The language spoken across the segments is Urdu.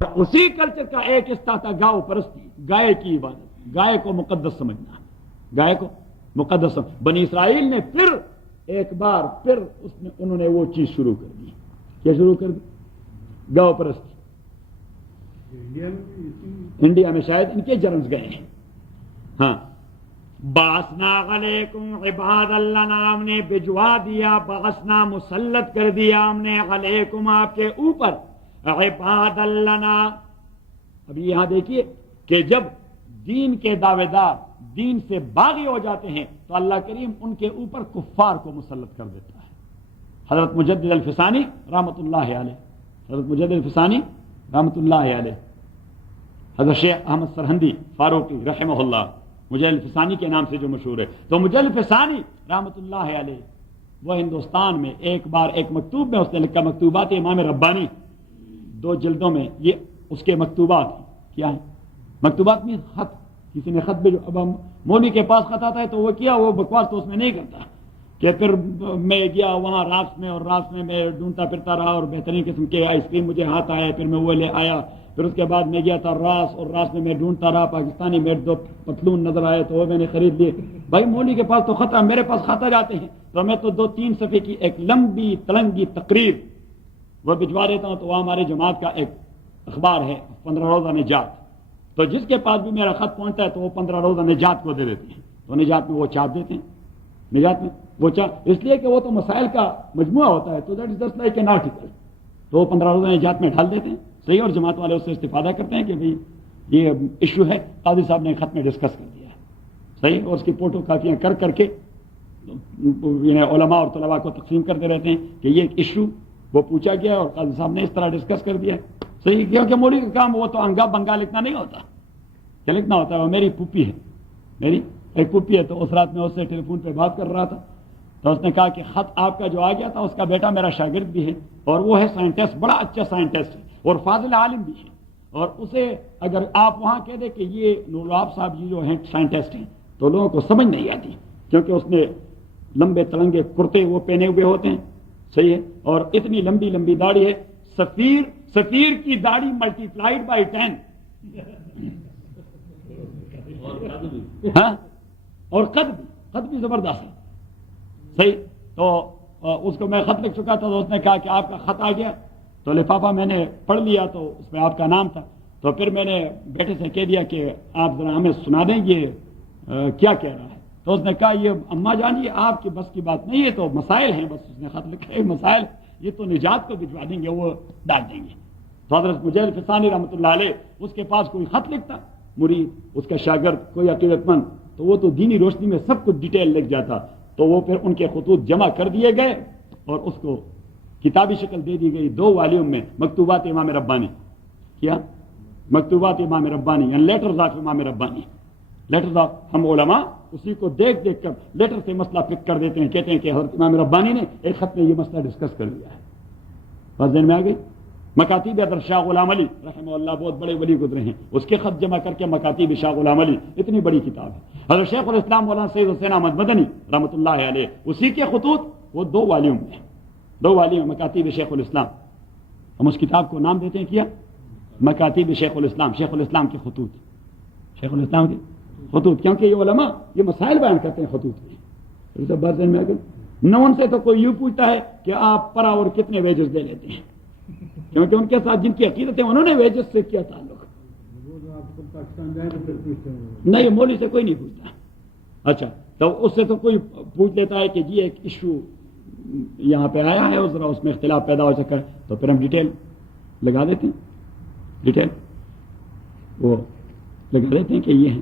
اسی کلچر کا ایک حصہ تھا گاؤ پرستی، گائے کی عبادت، گائے کو مقدس سمجھنا، گائے کو مقدس بنی اسرائیل نے پھر ایک بار پھر انہوں نے وہ چیز شروع کر دی. کیا شروع کر دی؟ گاؤ پرستی. انڈیا میں شاید ان کے جرمز گئے ہیں. ہاں، باسنا علیکم عباد اللہ، ہم نے بھجوا دیا، باسنا مسلط کر دیا ہم نے علیکم آپ کے اوپر، عباد اللہ. ابھی یہاں دیکھیے کہ جب دین کے دعوے دار دین سے باغی ہو جاتے ہیں تو اللہ کریم ان کے اوپر کفار کو مسلط کر دیتا ہے. حضرت مجدد الفسانی رحمۃ اللہ علیہ، حضرت مجدد الفسانی رحمۃ اللہ علیہ، حضرت شیخ احمد سرہندی فاروقی رحمہ اللہ، مجدد الفسانی کے نام سے جو مشہور ہے، تو مجدد الفسانی رحمۃ اللہ علیہ وہ ہندوستان میں ایک بار ایک مکتوب میں اس نے لکھا، مکتوبات امام ربانی، 2 جلدوں میں یہ اس کے مکتوبات. کیا ہے مکتوبات میں؟ خط. کسی نے خط بھیجو. اب مولوی کے پاس خط آتا ہے تو وہ کیا، وہ بکواس تو اس میں نہیں کرتا کہ پھر میں گیا وہاں راس میں، اور راس میں میں ڈھونڈتا پھرتا رہا اور بہترین قسم کے آئس کریم مجھے ہاتھ آیا، پھر میں وہ لے آیا. پھر اس کے بعد میں گیا تھا راس، اور راس میں ڈھونڈتا رہا، پاکستانی میں 2 پتلون نظر آئے تو وہ میں نے خرید لیے. بھائی مولوی کے پاس تو خط، میرے پاس خط آ جاتے ہیں تو میں تو 2-3 صفحے کی ایک لمبی تلنگی تقریر وہ بھجوا دیتا ہوں. تو وہ ہمارے جماعت کا ایک اخبار ہے 15 روزہ نجات، تو جس کے پاس بھی میرا خط پہنچتا ہے تو وہ 15 روزہ نجات کو دے دیتے ہیں. تو نجات میں وہ چھاپ دیتے ہیں، نجات میں وہ اس لیے کہ وہ تو مسائل کا مجموعہ ہوتا ہے، تو that is just like an article, تو وہ 15 روزہ نجات میں ڈال دیتے ہیں. صحیح. اور جماعت والے اس سے استفادہ کرتے ہیں کہ بھئی یہ ایشو ہے، قاضی صاحب نے خط میں ڈسکس کر دیا ہے. صحیح. اور اس کی فوٹو کاپیاں کر کے علماء اور طلباء کو تقسیم کرتے رہتے ہیں کہ یہ ایک ایشو وہ پوچھا گیا اور قاضی صاحب نے اس طرح ڈسکس کر دیا. صحیح. کیونکہ مولوی کا کام وہ تو انگا بنگا لکھنا نہیں ہوتا، کیا لکھنا ہوتا ہے؟ وہ میری پھوپھی ہے، میری ایک پھوپھی ہے. تو اس رات میں اس سے ٹیلی فون پہ بات کر رہا تھا تو اس نے کہا کہ خط آپ کا جو آ گیا تھا، اس کا بیٹا میرا شاگرد بھی ہے اور وہ ہے سائنٹسٹ، بڑا اچھا سائنٹسٹ ہے اور فاضل عالم بھی ہے، اور اسے اگر آپ وہاں کہہ دیں کہ یہ نوراب صاحب جی جو ہیں سائنٹسٹ ہیں تو لوگوں کو سمجھ نہیں آتی، کیونکہ اس نے لمبے تلنگے کرتے وہ پہنے ہوئے ہوتے ہیں. صحیح ہے. اور اتنی لمبی لمبی داڑھی ہے، سفیر کی داڑھی ملٹی پلائڈ بائی 10. ہاں، اور قد بھی زبردست ہے. صحیح. تو اس کو میں خط لکھ چکا تھا تو اس نے کہا کہ آپ کا خط آ گیا. تو لفافہ میں نے پڑھ لیا تو اس میں آپ کا نام تھا. تو پھر میں نے بیٹے سے کہہ دیا کہ آپ ذرا ہمیں سنا دیں یہ کیا کہہ رہا ہے. تو اس نے کہا یہ اماں جان یہ آپ کی بس کی بات نہیں ہے، تو مسائل ہیں، بس اس نے خط لکھا ہے مسائل، یہ تو نجات کو بھجوا دیں گے، وہ ڈال دیں گے. تو حضرت مجدد الفسانی رحمۃ اللہ علیہ اس کے پاس کوئی خط لکھتا، مرید اس کا شاگرد کوئی عقیدت مند، تو وہ تو دینی روشنی میں سب کچھ ڈیٹیل لکھ جاتا. تو وہ پھر ان کے خطوط جمع کر دیے گئے اور اس کو کتابی شکل دے دی گئی 2 والیوم میں، مکتوبات امام ربانی. کیا؟ مکتوبات امام ربانی، یعنی لیٹرز آف امام ربانی، لیٹرز آف. ہم علماء اسی کو دیکھ کر لیٹر سے مسئلہ فکر کر دیتے ہیں، کہتے ہیں کہ حضرت امام ربانی نے ایک خط میں یہ مسئلہ ڈسکس کر لیا ہے. بس ذہن میں آ گئی. مکاتیب حضرت شاہ غلام علی رحمہ اللہ بہت بڑے ولی گزرے ہیں، اس کے خط جمع کر کے مکاتیب شاہ غلام علی اتنی بڑی کتاب ہے. حضرت شیخ الاسلام مولانا سید حسین احمد مدنی رحمۃ اللہ علیہ اسی کے خطوط وہ 2 والیوم میں، 2 والیوم مکاتیب شیخ الاسلام. ہم اس کتاب کو نام دیتے ہیں کیا مکاتیب شیخ الاسلام، شیخ الاسلام کے خطوط، شیخ الاسلام کے خطوط، کیونکہ یہ علماء یہ مسائل بیان کرتے ہیں خطوط میں. سب بات ذہن میں آ گئی. نہ ان سے تو کوئی یوں پوچھتا ہے کہ آپ پر آور کتنے ویجز دے لیتے ہیں، کیونکہ ان کے ساتھ جن کی عقیدت ہے انہوں نے ویجز سے کیا تعلق. نہیں، مولوی سے کوئی نہیں پوچھتا. اچھا، تو اس سے تو کوئی پوچھ لیتا ہے کہ جی ایک ایشو یہاں پہ آیا ہے اور ذرا اس میں اختلاف پیدا ہو سکتا ہے، تو پھر ہم ڈیٹیل لگا دیتے ہیں، ڈیٹیل وہ لگا دیتے ہیں کہ یہ ہیں.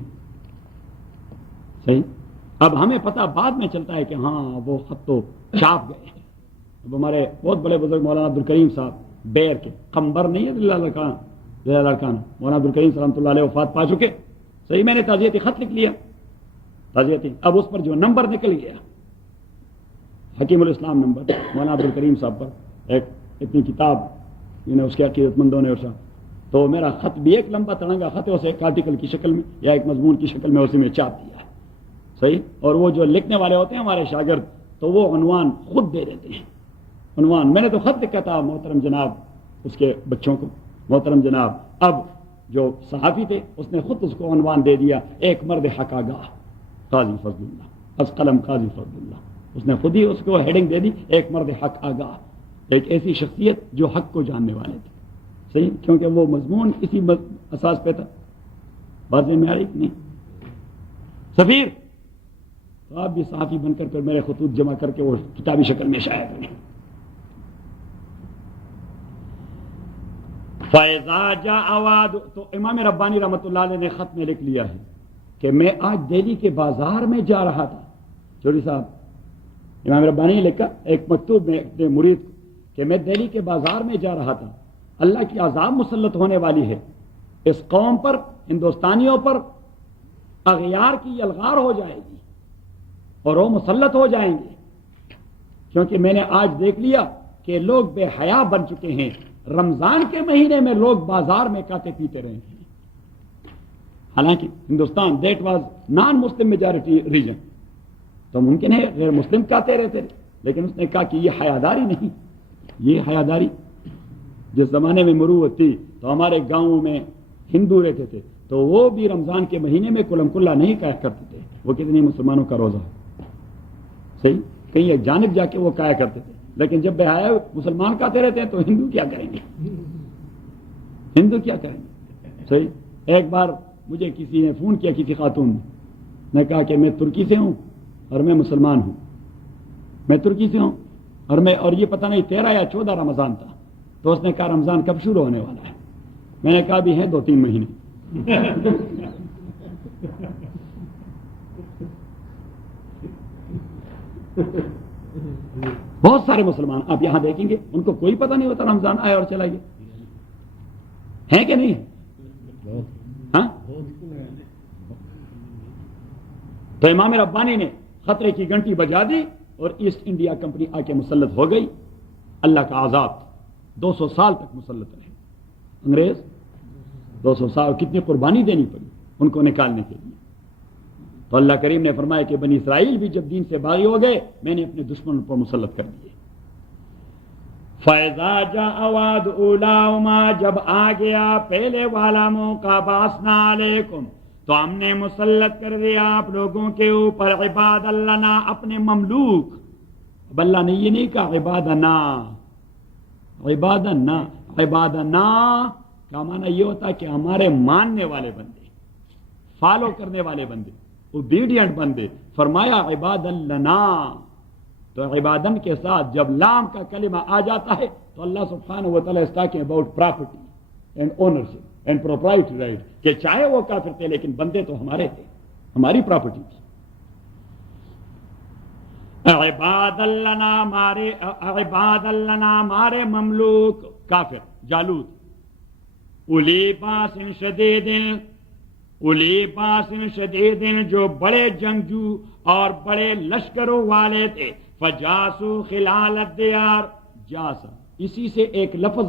صحیح. اب ہمیں پتہ بعد میں چلتا ہے کہ ہاں وہ خط تو چھاپ گئے. اب ہمارے بہت بڑے بزرگ مولانا عبدالکریم صاحب بیر کے قمبر نہیں ہے لڑکان، مولانا عبدالکریم رحمۃ اللہ علیہ وفات پا چکے. صحیح. میں نے تعزیتی خط لکھ لیا، تعزیتی. اب اس پر جو نمبر نکل گیا حکیم الاسلام نمبر مولانا عبدالکریم صاحب پر، ایک اتنی کتاب اس کے عقیدت مندوں نے، تو میرا خط بھی ایک لمبا تڑنگا خط ہے، اسے ایک آرٹیکل کی شکل میں یا ایک مضمون کی شکل میں اسی میں چھاپ دیا ہے. صحیح. اور وہ جو لکھنے والے ہوتے ہیں ہمارے شاگرد، تو وہ عنوان خود دے دیتے ہیں. عنوان میں نے تو خط لکھا تھا محترم جناب اس کے بچوں کو، محترم جناب اب جو صحافی تھے اس نے خود اس کو عنوان دے دیا ایک مرد حق آگاہ قاضی فضل اللہ، از قلم قاضی فضل اللہ، اس نے خود ہی اس کو ہیڈنگ دے دی ایک مرد حق آگاہ، ایک ایسی شخصیت جو حق کو جاننے والے تھے. صحیح، کیونکہ وہ مضمون اسی اساس پہ تھا. بات میں آ رہی نہیں؟ سفیر تو آپ بھی صحافی بن کر میرے خطوط جمع کر کے وہ کتابی شکل میں شائع کریں. فَإِذَا جَاءَ وَعْدُ، تو امام ربانی رحمۃ اللہ علیہ نے خط میں لکھ لیا ہے کہ میں آج دہلی کے بازار میں جا رہا تھا. چوری صاحب امام ربانی نے لکھا ایک مکتوب میں اپنے مرید کو کہ میں دہلی کے بازار میں جا رہا تھا، اللہ کی عذاب مسلط ہونے والی ہے اس قوم پر، ہندوستانیوں پر اغیار کی یلغار ہو جائے گی اور وہ مسلط ہو جائیں گے، کیونکہ میں نے آج دیکھ لیا کہ لوگ بے حیا بن چکے ہیں. رمضان کے مہینے میں لوگ بازار میں کاتے پیتے رہے ہیں، حالانکہ Hindustan that was non Muslim majority region, تو ممکن ہے غیر مسلم کاتے رہتے، لیکن اس نے کہا کہ یہ حیاداری نہیں. یہ حیاداری جس زمانے میں مروت تھی تو ہمارے گاؤں میں ہندو رہتے تھے تو وہ بھی رمضان کے مہینے میں کلم کلا نہیں کہا کرتے تھے. وہ کتنی مسلمانوں کا روزہ صحیح کہیں ایک جانب جا کے وہ کہا کرتے تھے، لیکن جب بے حیا مسلمان کہتے رہتے ہیں تو ہندو کیا کریں گے؟ ہندو کیا کریں گے؟ صحیح. ایک بار مجھے کسی نے فون کیا، کسی خاتون نے کہا کہ میں ترکی سے ہوں اور میں مسلمان ہوں، میں ترکی سے ہوں اور یہ پتہ نہیں 13 یا 14 رمضان تھا. تو اس نے کہا رمضان کب شروع ہونے والا ہے؟ میں نے کہا بھی ہے 2-3 مہینے. بہت سارے مسلمان آپ یہاں دیکھیں گے ان کو کوئی پتہ نہیں ہوتا رمضان آیا اور چلا گیا، ہے کہ نہیں؟ ہاں. تو امام ربانی نے خطرے کی گھنٹی بجا دی اور ایسٹ انڈیا کمپنی آ کے مسلط ہو گئی. اللہ کا عذاب 200 سال تک مسلط رہے انگریز. 200 سال کتنی قربانی دینی پڑی ان کو نکالنے کے لیے. تو اللہ کریم نے فرمایا کہ بنی اسرائیل بھی جب دین سے باغی ہو گئے میں نے اپنے دشمنوں پر مسلط کر دیے. فَإِذَا جَاءَ وَعْدُ أُولَاهُمَا، جب آ گیا پہلے والا موقع، بَعَثْنَا عَلَيْكُمْ، تو ہم نے مسلط کر دیا آپ لوگوں کے اوپر عباد لنا، اپنے مملوک. اب اللہ نے یہ نہیں کہا عبادنا، عبادنا، عبادنا کا معنی یہ ہوتا کہ ہمارے ماننے والے بندے، فالو کرنے والے بندے، اوبیڈینٹ بندے. فرمایا عباد لنا. تو عبادن کے ساتھ جب لام کا کلمہ آ جاتا ہے تو اللہ سبحانہ و تعالیٰ is talking about property and ownership and proprietary right، کہ چاہے وہ کافر تھے لیکن بندے تو ہمارے تھے، ہماری پراپرٹی تھی. عباد لنا ہمارے مملوک کافر جالوت. اولی باس شدید، جو بڑے جنگجو اور بڑے لشکروں والے تھے. فجاسو خلال الدیار، جاسا اسی سے ایک لفظ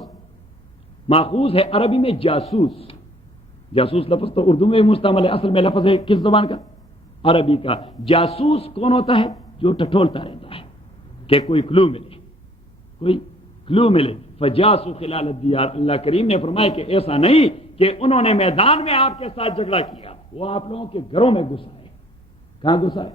ماخوذ ہے عربی میں جاسوس. جاسوس لفظ تو اردو میں بھی مستعمل ہے، اصل میں لفظ ہے کس زبان کا؟ عربی کا. جاسوس کون ہوتا ہے؟ جو ٹٹولتا رہتا ہے کہ کوئی کلو ملے، کوئی کلو ملے. فجاسو خلال الدیار، اللہ کریم نے فرمایا کہ ایسا نہیں کہ انہوں نے میدان میں آپ کے ساتھ جھگڑا کیا، وہ آپ لوگوں کے گھروں میں گھس آئے. کہاں گھس آئے؟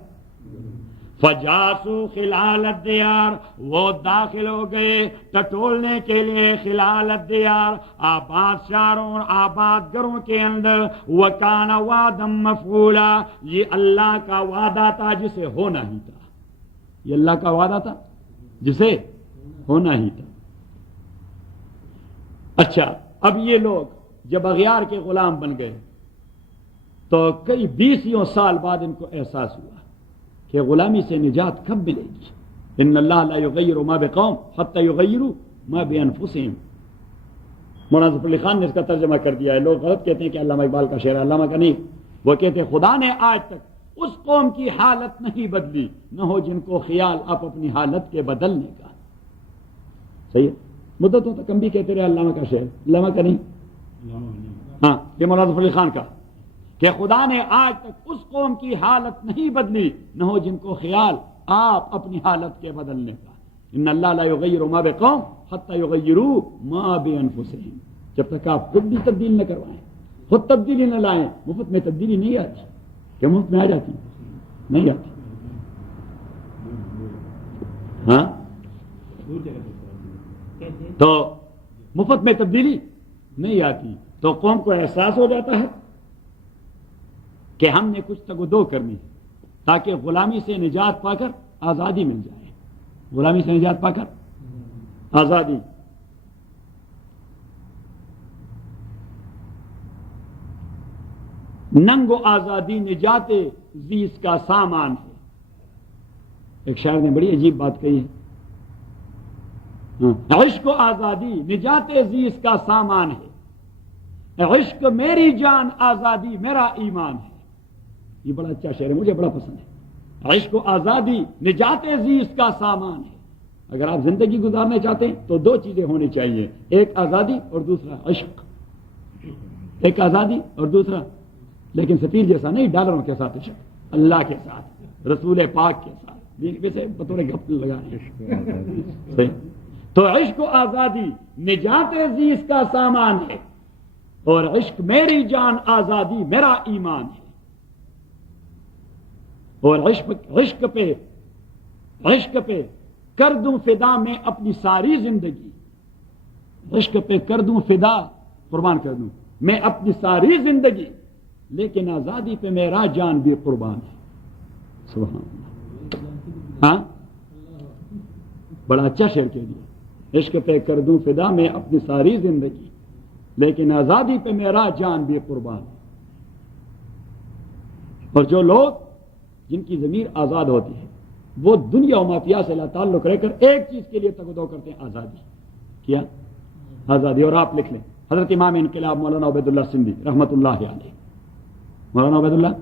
فجاسو خلال الدیار، وہ داخل ہو گئے ٹٹولنے کے لیے خلال الدیار، آباد شہروں اور آباد گھروں کے اندر. وکان وعدا مفعولا، یہ اللہ کا وعدہ تھا جسے ہونا ہی تھا. یہ اللہ کا وعدہ تھا جسے ہونا ہی تھا. اچھا، اب یہ لوگ جب اغیار کے غلام بن گئے تو کئی 20 سال بعد ان کو احساس ہوا کہ غلامی سے نجات کب ملے گی. ان اللہ لا یغیر ما بقوم حتی یغیروا ما بانفسہم. مولانا ظفر علی خان نے اس کا ترجمہ کر دیا ہے. لوگ غلط کہتے ہیں کہ علامہ اقبال کا شعر، علامہ کا نہیں. وہ کہتے ہیں خدا نے آج تک اس قوم کی حالت نہیں بدلی، نہ ہو جن کو خیال آپ اپنی حالت کے بدلنے کا. صحیح ہے، مدتوں تک ہم بھی کہتے رہے علامہ کا شعر، علامہ کا نہیں، ہاں یہ مولانا ظفر علی خان کا، کہ خدا نے آج تک اس قوم کی حالت نہیں بدلی، نہ ہو جن کو خیال آپ اپنی حالت کے بدلنے کا. ان اللہ لا یغیر ما بقوم حتی یغیروا ما بانفسہم. جب تک آپ خود بھی تبدیل نہ کروائیں، خود تبدیلی نہ لائیں. مفت میں تبدیلی نہیں آتی. کیا مفت میں آ جاتی؟ نہیں آتی. ہاں تو مفت میں تبدیلی نہیں آتی. تو قوم کو احساس ہو جاتا ہے کہ ہم نے کچھ تگ و دو کرنی ہے تاکہ غلامی سے نجات پا کر آزادی مل جائے. غلامی سے نجات پا کر آزادی. ننگ و آزادی نجات زیس کا سامان ہے. ایک شاعر نے بڑی عجیب بات کہی ہے. عشق و آزادی نجات زیس کا سامان ہے. عشق میری جان آزادی میرا ایمان ہے. یہ بڑا اچھا شعر ہے، مجھے بڑا پسند ہے. عشق و آزادی نجات زیس کا سامان ہے. اگر آپ زندگی گزارنا چاہتے ہیں تو دو چیزیں ہونی چاہیے، ایک آزادی اور دوسرا عشق. ایک آزادی اور دوسرا، لیکن سفیر جیسا نہیں، ڈالروں کے ساتھ عشق، اللہ کے ساتھ، رسول پاک کے ساتھ. ویسے بطور گپ لگانے. تو عشق و آزادی نجات زیس کا سامان ہے اور عشق میری جان آزادی میرا ایمان ہے. اور عشق پہ کر دوں فدا میں اپنی ساری زندگی. عشق پہ کر دوں فدا، قربان کر دوں میں اپنی ساری زندگی، لیکن آزادی پہ میرا جان بھی قربان ہے. سبحان اللہ. ہاں بڑا اچھا شعر کہہ دیا. عشق پہ کر دوں فدا میں اپنی ساری زندگی، لیکن آزادی پہ میرا جان بھی قربان ہے. اور جو لوگ جن کی ضمیر آزاد ہوتی ہے وہ دنیا و مافیا سے لا تعلق رہ کر ایک چیز کے لیے تگ و دو کرتے ہیں، آزادی. کیا؟ آزادی. اور آپ لکھ لیں حضرت امام انقلاب مولانا عبید اللہ سندھی رحمۃ اللہ علیہ. مولانا عبید اللہ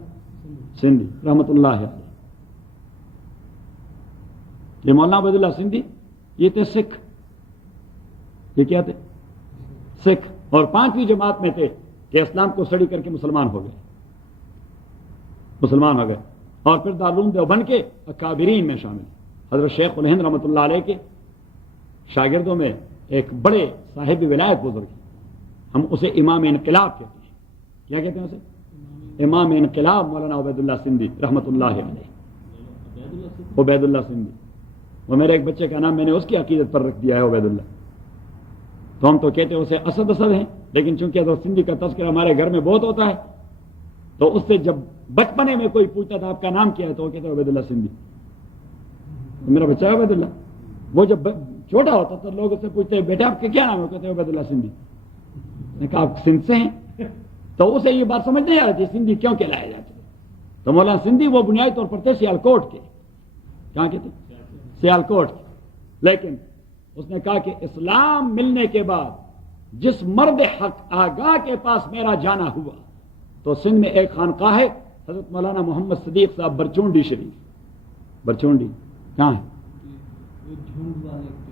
سندھی رحمۃ اللہ علیہ. یہ مولانا عبید اللہ سندھی یہ تھے سکھ. یہ کیا تھے؟ سکھ. اور 5ویں جماعت میں تھے کہ اسلام کو سڑی کر کے مسلمان ہو گئے. اور پھر دارالعلوم دیوبند کے اکابرین میں شامل. حضرت شیخ الہند رحمۃ اللہ علیہ کے شاگردوں میں ایک بڑے صاحب ولایت بزرگ ہیں، ہم اسے امام انقلاب کہتے ہیں. کیا کہتے ہیں اسے؟ امام انقلاب مولانا عبید اللہ سندھی رحمۃ اللہ علیہ. عبید اللہ سندھی، وہ میرے ایک بچے کا نام میں نے اس کی عقیدت پر رکھ دیا ہے، عبید اللہ. تو ہم تو کہتے ہیں اسے اسد ہیں، لیکن چونکہ حضرت سندھی کا تذکرہ ہمارے گھر میں بہت ہوتا ہے تو اس سے جب بچپنے میں کوئی پوچھتا تھا آپ کا نام کیا ہے تو وہ کہتے ہیں عبید اللہ سندھی. میرا بچہ ہے عبید اللہ. وہ جب چھوٹا ہوتا تو لوگ اس سے پوچھتے ہیں بیٹا آپ کا کیا نام ہے؟ کہتے ہیں عبید اللہ سندھی. نے کہا آپ سندھ سے ہیں؟ تو اسے یہ بات سمجھ نہیں آ رہی تھی سندھی کیوں کہلایا جاتا ہے. تو مولانا سندھی وہ بنیادی طور پر تھے سیالکوٹ کے. کہاں کے تھے؟ سیالکوٹ کے. لیکن اس نے کہا کہ اسلام ملنے کے بعد جس مرد حق آگاہ کے پاس میرا جانا ہوا تو سندھ میں ایک خانقاہ ہے حضرت مولانا محمد صدیق صاحب برچونڈی شریف. برچونڈی کہاں ہے؟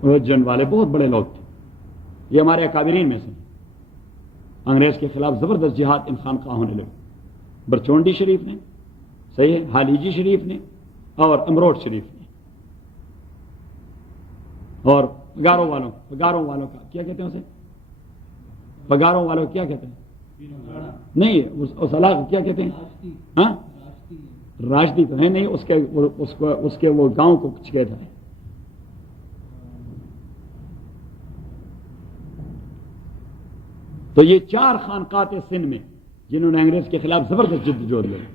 وہ جن والے بہت بڑے لوگ تھے. یہ ہمارے اکابرین میں سے. انگریز کے خلاف زبردست جہاد ان خانقاہوں نے لوگ. برچونڈی شریف نے، صحیح ہے، حالیجی شریف نے اور امروٹ شریف نے. اور پگاروں والوں کا کیا کہتے ہیں اسے؟ پگاروں والوں کیا کہتے ہیں؟ نہیں اس علاقے کیا کہتے ہیں؟ ہاں راشدی تو ہے نہیں، اس کے وہ گاؤں کو کچھ کہتا ہے. تو یہ 4 خانقاہ تھے سندھ میں جنہوں نے انگریز کے خلاف زبردست جدوجہد لڑی.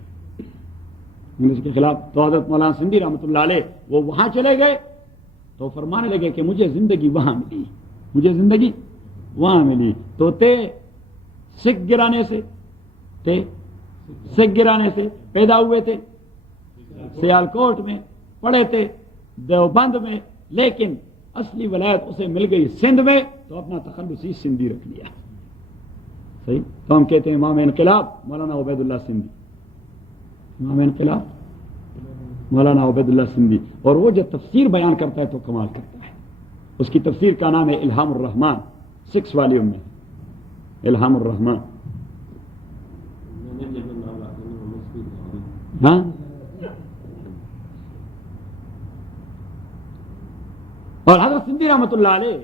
انگریز کے خلاف تو حضرت مولانا سندھی رحمۃ اللہ علیہ وہ وہاں چلے گئے تو فرمانے لگے کہ مجھے زندگی وہاں ملی، مجھے زندگی وہاں ملی. تو سکھ گرانے سے پیدا ہوئے تھے، سیالکوٹ میں پڑھے تھے، دیوبند میں، لیکن اصلی ولایت اسے مل گئی سندھ میں تو اپنا تخلصی سندھی رکھ لیا. صحیح. تو ہم کہتے ہیں امام انقلاب مولانا عبید اللہ سندھی. امام انقلاب مولانا عبید اللہ سندھی. اور وہ جو تفسیر بیان کرتا ہے تو کمال کرتا ہے. اس کی تفسیر کا نام ہے الہام الرحمن، 6 والیوم میں الہام الرحمن. ہاں اور حضرت سندھی رحمۃ اللہ علیہ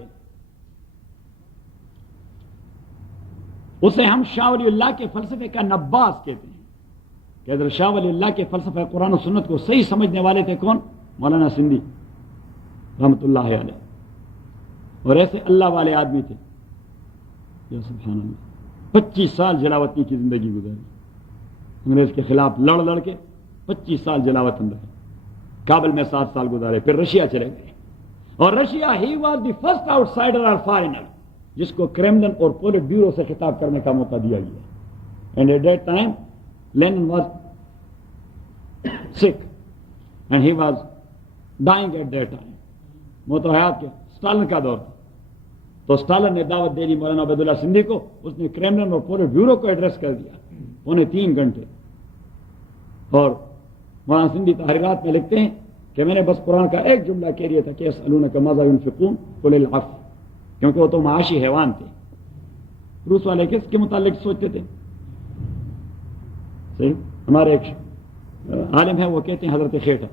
اسے ہم شاہ ولی اللہ کے فلسفے کا نباز کہتے ہیں کہ حضرت شاہ ولی اللہ کے فلسفہ قرآن و سنت کو صحیح سمجھنے والے تھے کون؟ مولانا سندھی رحمۃ اللہ علیہ، اور ایسے اللہ والے آدمی تھے. یا سبحان اللہ، 25 سال جلاوطنی کی زندگی گزاری، انگریز کے خلاف لڑ لڑ کے 25 سال جلاوطن رہے، کابل میں 7 سال گزارے، پھر رشیا چلے گئے. اور Russia he was the first out cider اور فارینر جس کو کریملن اور پولٹ بیورو سے خطاب کرنے کا موقع دیا گیا. And at that time Lenin was sick and he was dying at that time. موت و حیات کے اسٹالن کا دور تھا. تو اسٹالن نے دعوت دے دی مولانا عبیداللہ سندھی کو. اس نے کریملن اور پولٹ بیورو کو ایڈریس کر دیا 3.25 گھنٹے. اور مولانا سندھی تحریرات میں لکھتے ہیں کہ میں نے بس قرآن کا ایک جملہ کہہ دیا تھا کہ یسألونک ماذا ينفقون قل العفو، کیونکہ وہ تو معاشی حیوان تھے. روس والے کس کے متعلق سوچتے تھے؟ صحیح، ہمارے ایک عالم ہے وہ کہتے ہیں حضرت خیٹا،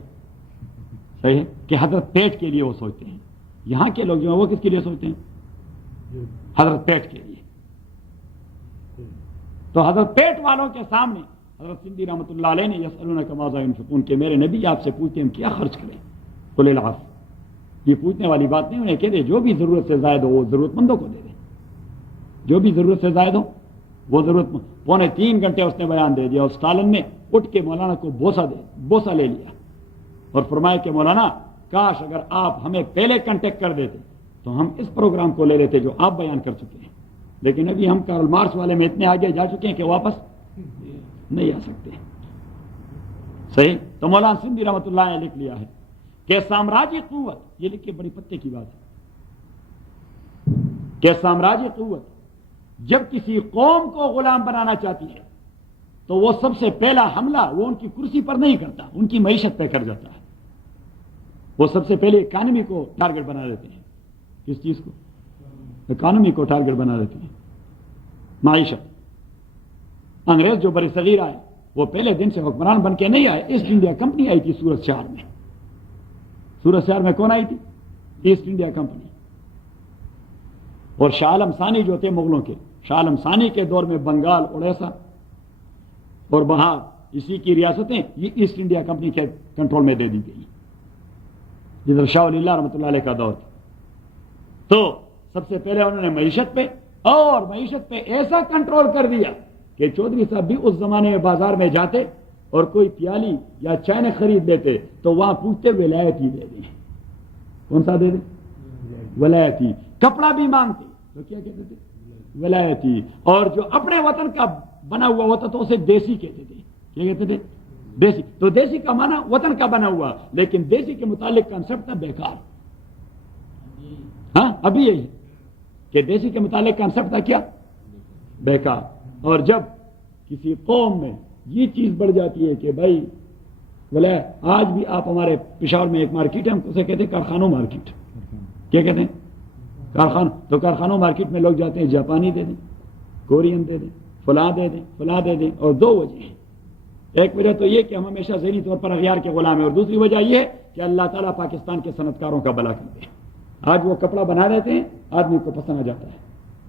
صحیح ہے کہ حضرت پیٹ کے لیے وہ سوچتے ہیں. یہاں کے لوگ جو ہیں وہ کس کے لیے سوچتے ہیں؟ حضرت پیٹ کے لیے. تو حضرت پیٹ والوں کے سامنے حضرت سندھی رحمۃ اللہ علیہ نے یسألونک ماذا ينفقون کہ میرے نبی آپ سے پوچھتے ہیں ہم کیا خرچ کریں، قل العفو. یہ پوچھنے والی بات نہیں، انہیں کہہ دے جو بھی ضرورت سے زائد ہو وہ ضرورت مندوں کو دے دیں. جو بھی ضرورت سے زائد ہو وہ ضرورت مند. 3.25 گھنٹے اس نے بیان دے دیا. اور اسٹالن نے اٹھ کے مولانا کو بوسہ لے لیا اور فرمایا کہ مولانا کاش اگر آپ ہمیں پہلے کنٹیکٹ کر دیتے تو ہم اس پروگرام کو لے لیتے جو آپ بیان کر چکے ہیں، لیکن ابھی ہم کارل مارکس والے میں اتنے آگے جا چکے ہیں کہ واپس نہیں آ سکتے. صحیح. تو مولانا سندھی رحمۃ اللہ نے لکھ لیا ہے کہ سامراجی قوت، یہ لکھ کے بڑی پتے کی بات ہے کہ سامراجی قوت جب کسی قوم کو غلام بنانا چاہتی ہے تو وہ سب سے پہلا حملہ وہ ان کی کرسی پر نہیں کرتا، ان کی معیشت پہ کر جاتا ہے. وہ سب سے پہلے اکانومی کو ٹارگٹ بنا دیتے ہیں. کس چیز کو؟ اکانومی کو ٹارگٹ بنا دیتے ہیں، معیشت. انگریز جو بر صغیر آئے وہ پہلے دن سے حکمران بن کے نہیں آئے. ایسٹ انڈیا کمپنی آئی تھی سورت شہر میں. سورت شہر میں کون آئی تھی؟ East India company. اور شاہ عالم ثانی جو تھے مغلوں کے، شاہ عالم ثانی کے دور میں بنگال، اڑیسہ اور بہار، اسی کی ریاستیں یہ ایسٹ انڈیا کمپنی کے کنٹرول میں دے دی گئی جدھر شاہ ولی اللہ رحمۃ اللہ علیہ کا دور تھا. تو سب سے پہلے انہوں نے معیشت پہ ایسا کنٹرول کر دیا کہ چودھری صاحب بھی اس زمانے میں بازار میں جاتے اور کوئی پیالی یا چائنے خرید لیتے تو وہاں پوچھتے ولایتی دے دیں. کون سا دے دیں؟ ولایتی. کپڑا بھی مانگتے تو کیا کہتے تھے؟ ولایتی. اور جو اپنے وطن کا بنا ہوا ہوتا تو اسے دیسی کہتے تھے. کیا کہتے تھے؟ دیسی. تو دیسی کا معنی وطن کا بنا ہوا، لیکن دیسی کے متعلق کنسپٹ تھا بیکار. ہاں ابھی یہی کہ دیسی کے متعلق کنسپٹ تھا کیا؟ بیکار. اور جب کسی قوم میں یہ چیز بڑھ جاتی ہے کہ بھائی بولے آج بھی آپ ہمارے پشاور میں ایک مارکیٹ ہے، ہم اسے کہتے ہیں کارخانوں مارکیٹ. کیا کہتے ہیں؟ کارخانوں. تو کارخانوں مارکیٹ میں لوگ جاتے ہیں جاپانی دے دیں، کورین دے دیں، فلاں دے دیں، فلاں دے دیں. اور 2 وجہ ہیں. ایک وجہ تو یہ کہ ہم ہمیشہ ذہنی طور پر اغیار کے غلام ہیں، اور دوسری وجہ یہ ہے کہ اللہ تعالیٰ پاکستان کے صنعت کاروں کا بھلا کرتے ہیں. آج وہ کپڑا بنا دیتے ہیں، آدمی کو پسند آ جاتا ہے،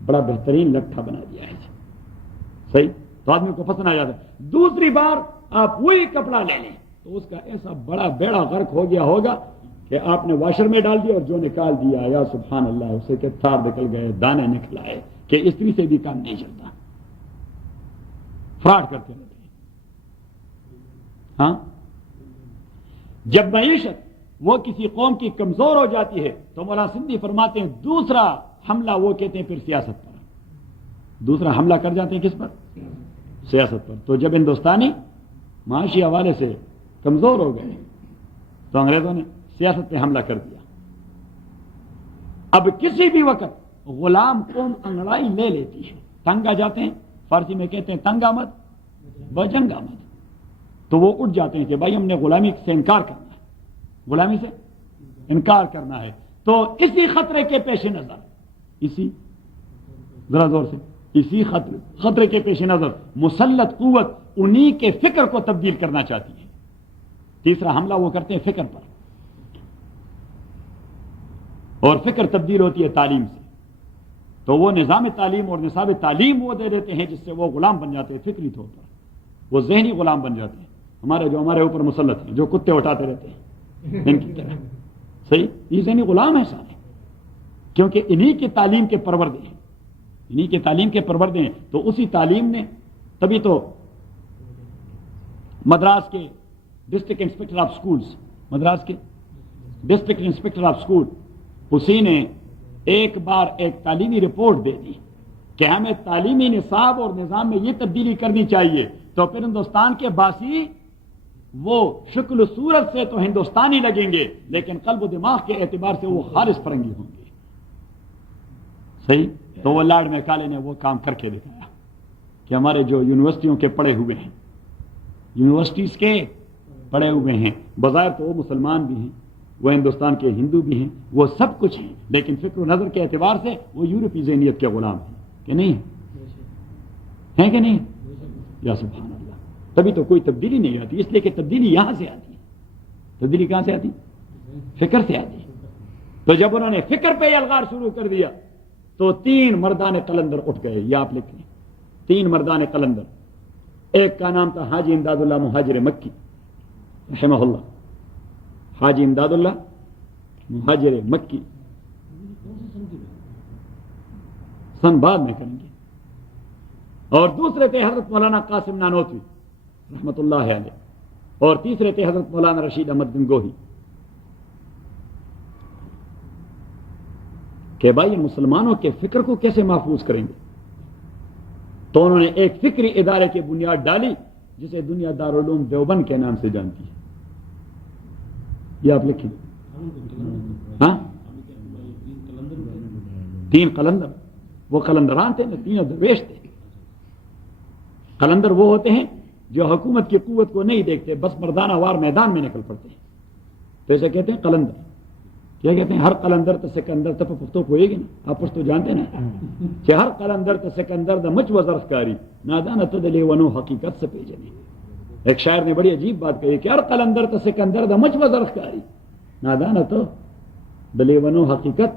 بڑا بہترین لٹھا بنا دیا ہے. صحیح. تو آدمی کو پسند آ جاتا ہے. دوسری بار آپ وہی کپڑا لے لیں تو اس کا ایسا بڑا بیڑا غرق ہو گیا ہوگا کہ آپ نے واشر میں ڈال دیا اور جو نکال دیا یا سبحان اللہ اسے کہ تار نکل گئے، دانے نکل آئے، کہ استری سے بھی کام نہیں چلتا. فراڈ کرتے رہتے ہیں. ہاں جب معیشت وہ کسی قوم کی کمزور ہو جاتی ہے تو مولانا سندھی فرماتے ہیں دوسرا حملہ وہ کہتے ہیں پھر سیاست پر. دوسرا حملہ کر جاتے ہیں کس پر؟ سیاست پر. تو جب ہندوستانی معاشی حوالے سے کمزور ہو گئے تو انگریزوں نے سیاست پہ حملہ کر دیا. اب کسی بھی وقت غلام قوم انگڑائی لے لیتی ہے، تنگ آ جاتے ہیں، فارسی میں کہتے ہیں تنگ آمد بجنگ آمد. تو وہ اٹھ جاتے ہیں کہ بھائی ہم نے غلامی سے انکار کرنا ہے، غلامی سے انکار کرنا ہے. تو اسی خطرے کے پیش نظر ذرا زور سے اسی خطرے کے پیش نظر مسلط قوت انہی کے فکر کو تبدیل کرنا چاہتی ہے. تیسرا حملہ وہ کرتے ہیں فکر پر، اور فکر تبدیل ہوتی ہے تعلیم سے. تو وہ نظام تعلیم اور نصاب تعلیم وہ دے دیتے ہیں جس سے وہ غلام بن جاتے ہیں فکری طور پر، وہ ذہنی غلام بن جاتے ہیں، جو ہمارے اوپر مسلط ہیں، جو کتے اٹھاتے رہتے ہیں ان کی طرح، صحیح، یہ ذہنی غلام ہے سارے، کیونکہ انہی کی تعلیم کے پروردے ہیں، انہی کی تعلیم کے پروردے ہیں۔ تو اسی تعلیم نے، تبھی تو مدراس کے district inspector of schools, Madras کے ڈسٹرکٹ انسپکٹر آف سکول، اسی نے ایک بار ایک تعلیمی رپورٹ دے دی کہ ہمیں تعلیمی نصاب اور نظام میں یہ تبدیلی کرنی چاہیے، تو پھر ہندوستان کے باسی وہ شکل و صورت سے تو ہندوستانی لگیں گے لیکن قلب و دماغ کے اعتبار سے وہ خالص فرنگی ہوں گے، صحیح۔ تو وہ لارڈ میکالے نے وہ کام کر کے دکھایا کہ ہمارے جو یونیورسٹیوں کے پڑھے ہوئے ہیں، یونیورسٹیز کے پڑھے ہوئے ہیں، بظاہر تو وہ مسلمان بھی ہیں، وہ ہندوستان کے ہندو بھی ہیں، وہ سب کچھ ہیں، لیکن فکر و نظر کے اعتبار سے وہ یورپی ذہنیت کے غلام ہیں کہ نہیں ہیں کہ نہیں؟ یا سبحان اللہ۔ تبھی تو کوئی تبدیلی نہیں آتی، اس لیے کہ تبدیلی یہاں سے آتی ہے۔ تبدیلی کہاں سے آتی؟ فکر سے آتی ہے۔ تو جب انہوں نے فکر پہ الغار شروع کر دیا تو 3 مردان قلندر اٹھ گئے، یہ آپ لکھ لیں، 3 مردان قلندر۔ ایک کا نام تھا حاجی امداد اللہ مہاجر مکی رحمہ اللہ، حاجی امداد اللہ مہاجر مکی، سن بعد میں کریں گے۔ اور دوسرے تھے حضرت مولانا قاسم نانوتوی رحمۃ اللہ علیہ، اور تیسرے تھے حضرت مولانا رشید احمد گنگوہی، کہ بھائی مسلمانوں کے فکر کو کیسے محفوظ کریں گے؟ تو انہوں نے ایک فکری ادارے کی بنیاد ڈالی جسے دنیا دارالعلوم دیوبند کے نام سے جانتی ہے، یہ آپ لکھیں۔ ہاں، 3 قلندر، وہ قلندران تھے نا، 3 درویش تھے۔ قلندر وہ ہوتے ہیں جو حکومت کی قوت کو نہیں دیکھتے، بس مردانہ وار میدان میں نکل پڑتے ہیں، تو اسے کہتے ہیں قلندر۔ کیا کہتے ہیں؟ ہر قلندر تو سکندر تپ پختو کوئی گی نا، آپ پشتو جانتے نا کہ ہر قلندر تو سکندر دا مچ و ظرفکاری نادان تدلی ونو حقیقت سے پیجنے۔ ایک شاعر نے بڑی عجیب بات کہی کہ ہر قلندر تو سکندر دا مچ و ظرفکاری نادان تو دلی ونو حقیقت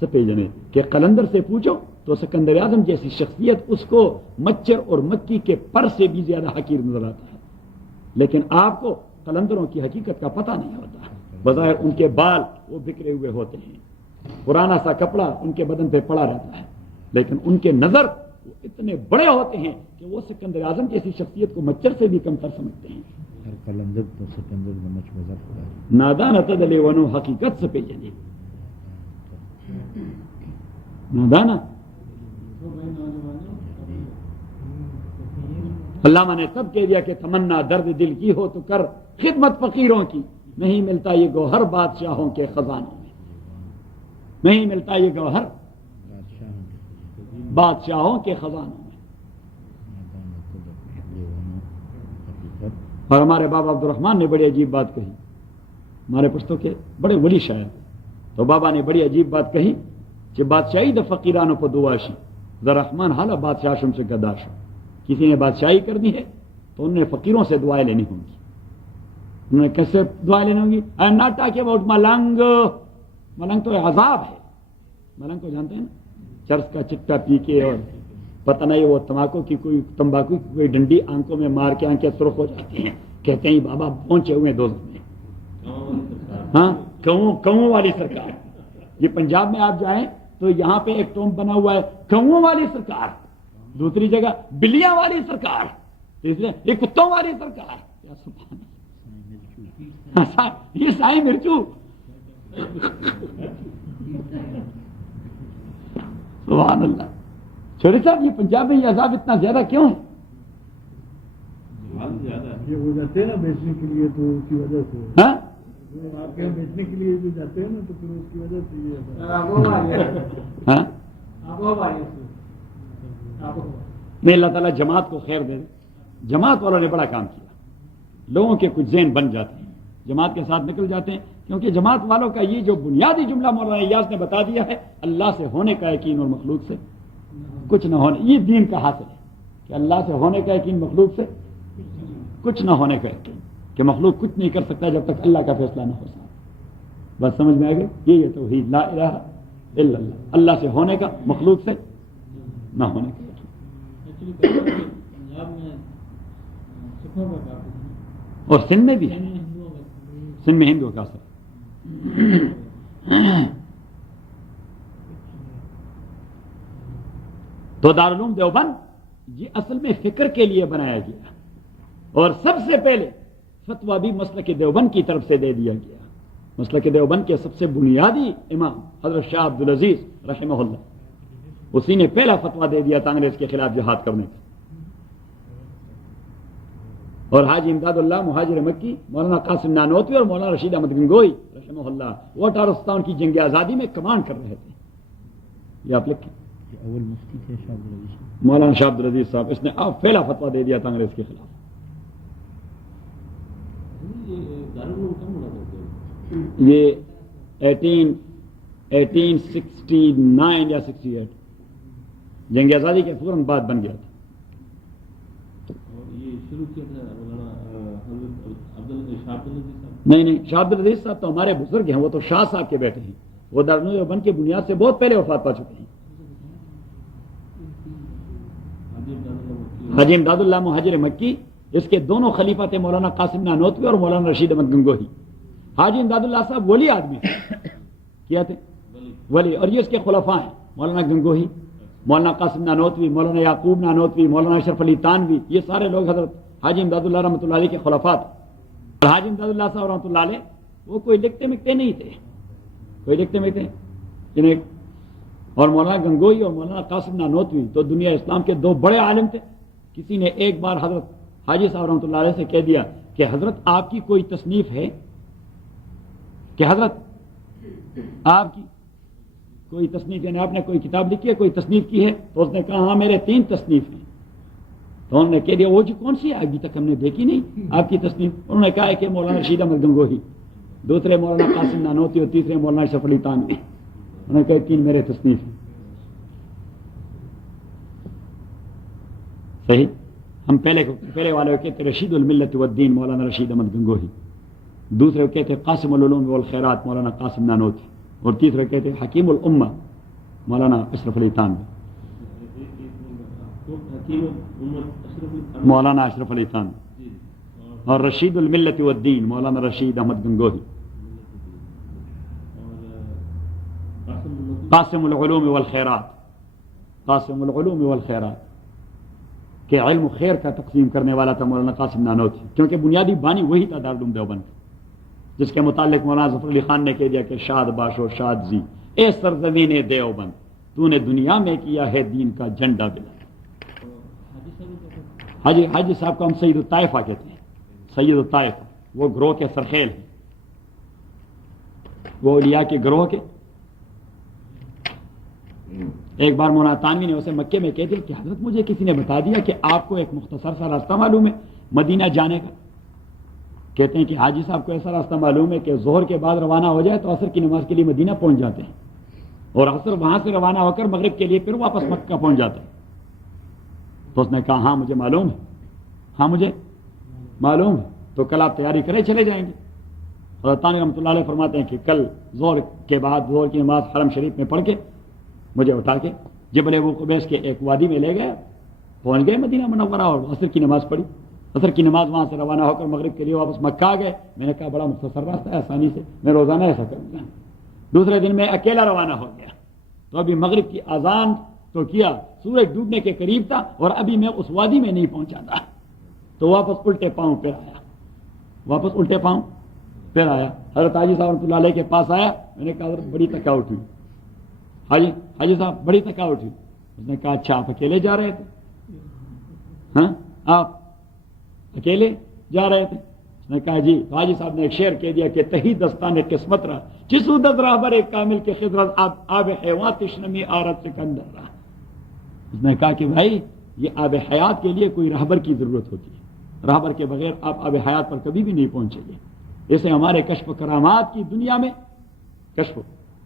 سے پیجنے، کہ قلندر سے پوچھو تو سکندر اعظم جیسی شخصیت اس کو مچھر اور مکی کے پر سے بھی زیادہ حقیر نظر آتا ہے، لیکن آپ کو قلندروں کی حقیقت کا پتہ نہیں ہوتا۔ بظاہر ان کے بال وہ بکھرے ہوئے ہوتے ہیں، پرانا سا کپڑا ان کے بدن پہ پڑا رہتا ہے، لیکن ان کے نظر وہ اتنے بڑے ہوتے ہیں کہ وہ سکندر اعظم جیسی شخصیت کو مچھر سے بھی کم تر سمجھتے ہیں۔ نادان تدلی ونو حقیقت سے پیجنے، نادانا۔ علامہ نے تب کہہ دیا کہ تمنا درد دل کی ہو تو کر خدمت فقیروں کی، نہیں ملتا یہ گوہر بادشاہوں کے خزانوں میں، نہیں ملتا یہ گوہر بادشاہوں کے خزانوں میں۔ اور ہمارے بابا عبد الرحمن نے بڑی عجیب بات کہی، ہمارے پشتوں کے بڑے ولی شاعر، تو بابا نے بڑی عجیب بات کہی کہ بادشاہی دا فقیرانوں کو دعاشی ذا رحمان حالا بادشاہ شم سے گداش۔ کسی نے بادشاہی کرنی ہے تو انہوں نے فقیروں سے دعائیں لینی ہوں گی۔ انہوں نے کیسے دعائیں لینی ہوں گی؟ I am not talking about ملنگ، ملنگ تو عذاب ہے، ملنگ کو جانتے ہیں نا، چرس کا چٹا پی کے اور پتہ نہیں وہ تمباکو کی کوئی ڈنڈی آنکھوں میں مار کے آنکھیں سرخ ہو جاتی ہیں، کہتے ہیں بابا پہنچے ہوئے دوست میں۔ ہاں، کوں والی سرکار، یہ پنجاب میں آپ جائیں تو یہاں پہ ایک ٹوم بنا ہوا ہے کوں والی سرکار، دوسری جگہ بلیاں والی سرکار، تیسرے یہ کتوں والی سرکار۔ یہ سائیں مرچو، سبحان اللہ۔ چھوٹے صاحب یہ پنجاب میں یہ عذاب اتنا زیادہ کیوں ہے؟ یہ ہو جاتے ہیں نا بیچنے کے لیے، تو اس کی وجہ سے ہاں آپ کے یہاں بیچنے کے لیے بھی جاتے ہیں نا، تو پھر اس کی وجہ سے یہ ہاں نہیں، اللہ تعالیٰ جماعت کو خیر دے۔ جماعت والوں نے بڑا کام کیا، لوگوں کے کچھ ذہن بن جاتے ہیں، جماعت کے ساتھ نکل جاتے ہیں، کیونکہ جماعت والوں کا یہ جو بنیادی جملہ مولانا ایاز نے بتا دیا ہے، اللہ سے ہونے کا یقین اور مخلوق سے کچھ نہ ہونے، یہ دین کا حاصل ہے کہ اللہ سے ہونے کا یقین، مخلوق سے کچھ نہ ہونے کا یقین، کہ مخلوق کچھ نہیں کر سکتا جب تک اللہ کا فیصلہ نہ ہو سکتا۔ بس سمجھ میں آ گئی؟ یہ توحید لا الہ الا اللہ، اللہ سے ہونے کا، مخلوق سے نہ ہونے کا۔ اور سندھ میں بھی ہے، سندھ میں ہندوؤں کا اثر۔ تو دارالعلوم دیوبند یہ اصل میں فکر کے لیے بنایا گیا، اور سب سے پہلے فتویٰ بھی مسلک دیوبند کی طرف سے دے دیا گیا۔ مسلک دیوبند کے سب سے بنیادی امام حضرت شاہ عبدالعزیز رحمہ اللہ، اسی نے پہلا فتویٰ دے دیا تھا انگریز کے خلاف جہاد کرنے کا۔ اور حاجی امداد اللہ مہاجر مکی، مولانا قاسم نانوتوی اور مولانا رشید احمد گنگوئی رحمہ اللہ، وہ 1857 کی جنگ آزادی میں کمانڈ کر رہے تھے۔ یہ آپ لکھیں، اول مفتی تھے شاہ عبدالعزیز، مولانا شاہ عبدالعزیز صاحب، اس نے اب پہلا فتویٰ دے دیا تھا انگریز کے خلاف۔ یہ 1869 یا 68 جنگ آزادی کے فوراً بعد بن گیا تھا۔ نہیں، شاہ عبدالعزیز صاحب تو ہمارے بزرگ ہیں، وہ تو شاہ صاحب کے بیٹے ہیں، وہ دارالعلوم دیوبند کی بنیاد سے بہت پہلے وفات پا چکے ہیں۔ حاجی امداد اللہ مہاجر مکی، اس کے دونوں خلیفہ تھے مولانا قاسم نانوتوی اور مولانا رشید احمد گنگوہی۔ حاجی امداد اللہ صاحب ولی آدمی کیا تھے، ولی، اور یہ اس کے خلفاء ہیں، مولانا گنگوہی، مولانا قاسم نانوتوی، مولانا یعقوب نانوتوی، مولانا اشرف علی تانوی، یہ سارے لوگ حضرت حاجی امداد اللہ رحمۃ اللہ علیہ کے خلفاء تھے۔ اور حاجی امداد اللہ صاحب رحمۃ اللہ علیہ وہ کوئی لکھتے مکتے نہیں تھے، کوئی لکھتے مکتے انہیں، اور مولانا گنگوہی اور مولانا قاسم نانوتوی تو دنیا اسلام کے دو بڑے عالم تھے۔ کسی نے ایک بار حضرت حاجی صاحب رحمۃ اللہ علیہ سے کہہ دیا کہ حضرت آپ کی کوئی تصنیف ہے، کہ حضرت آپ کی کوئی تصنیف، یعنی آپ نے کوئی کتاب لکھی ہے، کوئی تصنیف کی ہے؟ تو اس نے کہا ہاں میرے 3 تصنیف ہیں۔ تو انہوں نے کہہ دیا وہ جی کون سی ہے، ابھی تک ہم نے دیکھی نہیں آپ کی تصنیف۔ انہوں نے کہا ہے کہ مولانا رشید احمد گنگوہی، دوسرے مولانا قاسم نانوتوی اور تیسرے مولانا اشرف علی تانوی۔ انہوں نے کہا 3 میرے تصنیف ہیں۔ صحیح، ہم پہلے والے کو کہتے رشید الملت والدین مولانا رشید احمد گنگوہی، دوسرے کو کہتے قاسم العلوم والخیرات مولانا قاسم نانوتوی، اور تیسرے کہتے حکیم الامہ مولانا اشرف علی تانوی، مولانا اشرف علی تانوی، اور رشید الملت والدین مولانا رشید احمد گنگوہی، قاسم العلوم والخیرات، قاسم العلوم والخیرات کہ علم و خیر کا تقسیم کرنے والا تھا مولانا قاسم نانوتوی، کیونکہ بنیادی بانی وہی تھا دارالعلوم دیوبند، جس کے متعلق مولانا ظفر علی خان نے کہہ دیا کہ شاد باش و شاد زی اے سرزمین دیوبند، تو نے دنیا میں کیا ہے دین کا جھنڈا بلند۔ حاجی صاحب کو ہم سید الطائفہ کہتے ہیں، سید الطائفہ، وہ گروہ کے سرخیل ہیں، وہ اولیاء کے گروہ کے۔ ایک بار مولانا تانوی نے اسے مکے میں کہہ دیا کہ حضرت مجھے کسی نے بتا دیا کہ آپ کو ایک مختصر سا راستہ معلوم ہے مدینہ جانے کا۔ کہتے ہیں کہ حاجی صاحب کو ایسا راستہ معلوم ہے کہ ظہر کے بعد روانہ ہو جائے تو عصر کی نماز کے لیے مدینہ پہنچ جاتے ہیں، اور عصر وہاں سے روانہ ہو کر مغرب کے لیے پھر واپس مکہ پہنچ جاتے ہیں۔ تو اس نے کہا ہاں مجھے معلوم ہے، ہاں مجھے معلوم ہے، تو کل آپ تیاری کرے چلے جائیں گے۔ حضرت تانوی رحمۃ اللہ علیہ فرماتے ہیں کہ کل ظہر کے بعد ظہر کی نماز حرم شریف میں پڑھ کے مجھے اٹھا کے جبل ابو قبیس کے ایک وادی میں لے گئے، پہنچ گئے مدینہ منورہ، اور عصر کی نماز پڑھی، عصر کی نماز وہاں سے روانہ ہو کر مغرب کے لیے واپس مکہ آ گئے۔ میں نے کہا بڑا مختصر راستہ ہے، آسانی سے میں روزانہ ایسا کروں گا۔ دوسرے دن میں اکیلا روانہ ہو گیا، تو ابھی مغرب کی اذان تو کیا، سورج ڈوبنے کے قریب تھا، اور ابھی میں اس وادی میں نہیں پہنچا تھا، تو واپس الٹے پاؤں پھر آیا، واپس الٹے پاؤں پھر آیا۔ حضرت حاجی صاحب رحمۃ اللہ علیہ کے پاس آیا، میں نے کہا حضرت بڑی تھکاوٹ ہوئی، حاجی صاحب بڑی تھکاوٹ ہوئی۔ اس نے کہا اچھا آپ اکیلے جا رہے تھے؟ ہاں آپ اکیلے جا رہے تھے؟ اس نے کہا جی۔ تو حاجی صاحب نے ایک شعر کہہ دیا کہ تہی دستان قسمت رہا جسو دز راہبر ایک کامل کے خضرت آب حیوان تشنمی آرت سکندر رہا۔ اس نے کہا کہ بھائی یہ آب حیات کے لیے کوئی راہبر کی ضرورت ہوتی ہے، راہبر کے بغیر آپ آب حیات پر کبھی بھی نہیں پہنچیں گے۔ اسے ہمارے کشف و کرامات کی دنیا میں، کشف و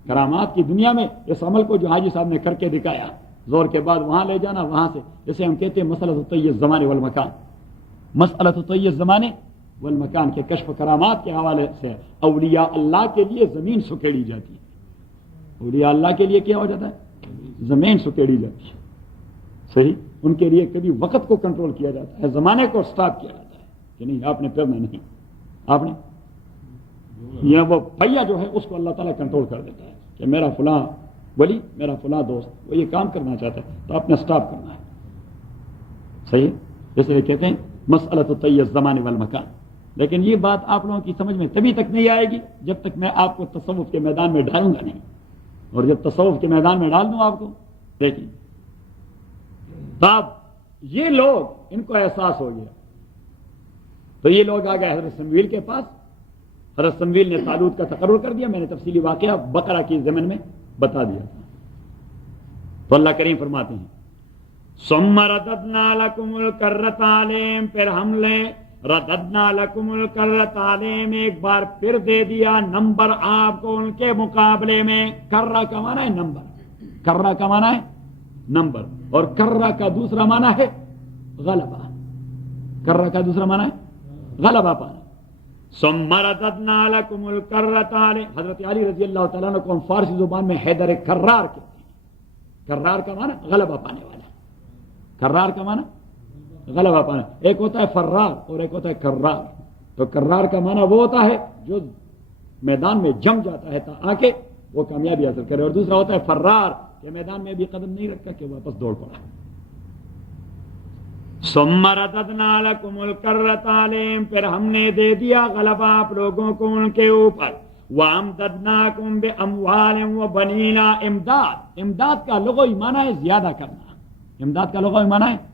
کرامات کی دنیا میں اس عمل کو جو حاجی صاحب نے کر کے دکھایا، زور کے بعد وہاں لے جانا، وہاں سے جسے ہم کہتے ہیں مسئلۃ طی الزمان والمکان، مسئلۃ طی الزمان والمکان کے کشف و کرامات کے حوالے سے اولیاء اللہ کے لیے زمین سکیڑی جاتی ہے، اولیاء اللہ کے لیے کیا ہو جاتا ہے؟ زمین سکیڑی جاتی ہے، صحیح، ان کے لیے کبھی وقت کو کنٹرول کیا جاتا ہے، زمانے کو سٹاپ کیا جاتا ہے کہ نہیں آپ نے پھرنا نہیں، آپ نے یہ وہ پہیا جو ہے اس کو اللہ تعالیٰ کنٹرول کر دیتا ہے کہ میرا فلاں ولی، میرا فلاں دوست وہ یہ کام کرنا چاہتا ہے تو آپ نے سٹاپ کرنا ہے، صحیح ہے؟ جیسے یہ کہتے ہیں مسئلۃ الطی الزمان والمکان. لیکن یہ بات آپ لوگوں کی سمجھ میں تبھی تک نہیں آئے گی جب تک میں آپ کو تصوف کے میدان میں ڈالوں گا نہیں، اور جب تصوف کے میدان میں ڈال دوں آپ کو، دیکھیں صاحب یہ لوگ ان کو احساس ہو گیا تو یہ لوگ آ گئے حضرت سمویل کے پاس. حضرت سمویل نے طالوت کا تقرر کر دیا، میں نے تفصیلی واقعہ بقرہ کی ضمن میں بتا دیا تھا. تو اللہ کریم فرماتے ہیں ثم رددنا لکم الکرۃ علیہم، پھر ہم نے رددنا لکم الکرۃ علیہم ایک بار پھر دے دیا نمبر آپ کو ان کے مقابلے میں. کرہ کا معنی ہے نمبر، کرہ کا معنی ہے نمبر، اور کرہ کا دوسرا معنی ہے غلبہ. کرہ کا دوسرا معنی ہے غلبہ پانا. ثم رددنا لکم الکرۃ علیہم، حضرت علی رضی اللہ تعالیٰ عنہ کو ہم فارسی زبان میں حیدر کرار کہتے ہیں. کرار کا معنی غلبہ پانے والا، کرار کا معنی غلبہ پانا. ایک ہوتا ہے فرار اور ایک ہوتا ہے کرار. تو کرار کا معنی وہ ہوتا ہے جو میدان میں جم جاتا ہے تا آ کے وہ کامیابی حاصل کرے، اور دوسرا ہوتا ہے فرار کہ میدان میں بھی قدم نہیں رکھتا کہ واپس دوڑ پڑا. ثم رددنا لکم الکرۃ علیہم، پھر ہم نے دے دیا غلبہ آپ لوگوں کو ان کے اوپر. وَأَمْدَدْنَاكُمْ بِأَمْوَالٍ وَبَنِينَ، امداد، امداد کا لغوی معنی ہے زیادہ کرنا. امداد کا لغوی معنی ہے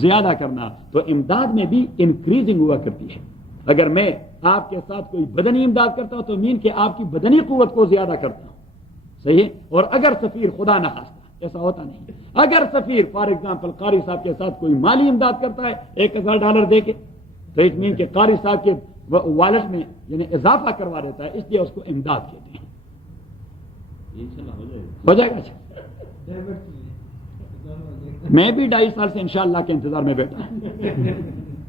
زیادہ کرنا. تو امداد میں بھی انکریزنگ ہوا کرتی ہے. اگر میں آپ کے ساتھ کوئی بدنی امداد کرتا ہوں تو مین کہ آپ کی بدنی قوت کو زیادہ کرتا ہوں، صحیح ہے. اور اگر سفیر خدا نہ خواستہ، ایسا ہوتا نہیں، اگر سفیر فار ایگزامپل قاری صاحب کے ساتھ کوئی مالی امداد کرتا ہے $1000 دے کے، تو اٹ مین کہ قاری صاحب کے والٹ میں یعنی اضافہ کروا دیتا ہے، اس لیے اس کو امداد کہتے ہیں. ہو جائے گا. اچھا میں بھی 2.5 سال سے انشاءاللہ کے انتظار میں بیٹھا ہوں،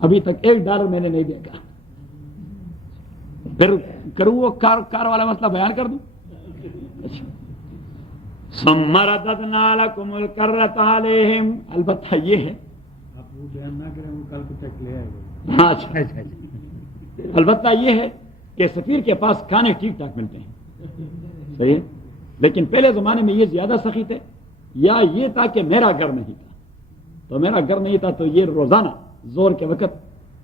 ابھی تک $1 میں نے نہیں دیکھا. پھر کروں وہ کار والا مسئلہ بیان کر دوں. ثم رددنا لکم الکرۃ علیہم، البتہ یہ ہے آپ وہ بیان نہ کریں، وہ کل کو چیک لے آئے گا. ہاں اچھا، البتہ یہ ہے کہ سفیر کے پاس کھانے ٹھیک ٹھاک ملتے ہیں، صحیح ہے. لیکن پہلے زمانے میں یہ زیادہ سخی تھے، یا یہ تھا کہ میرا گھر نہیں تھا. تو میرا گھر نہیں تھا تو یہ روزانہ زور کے وقت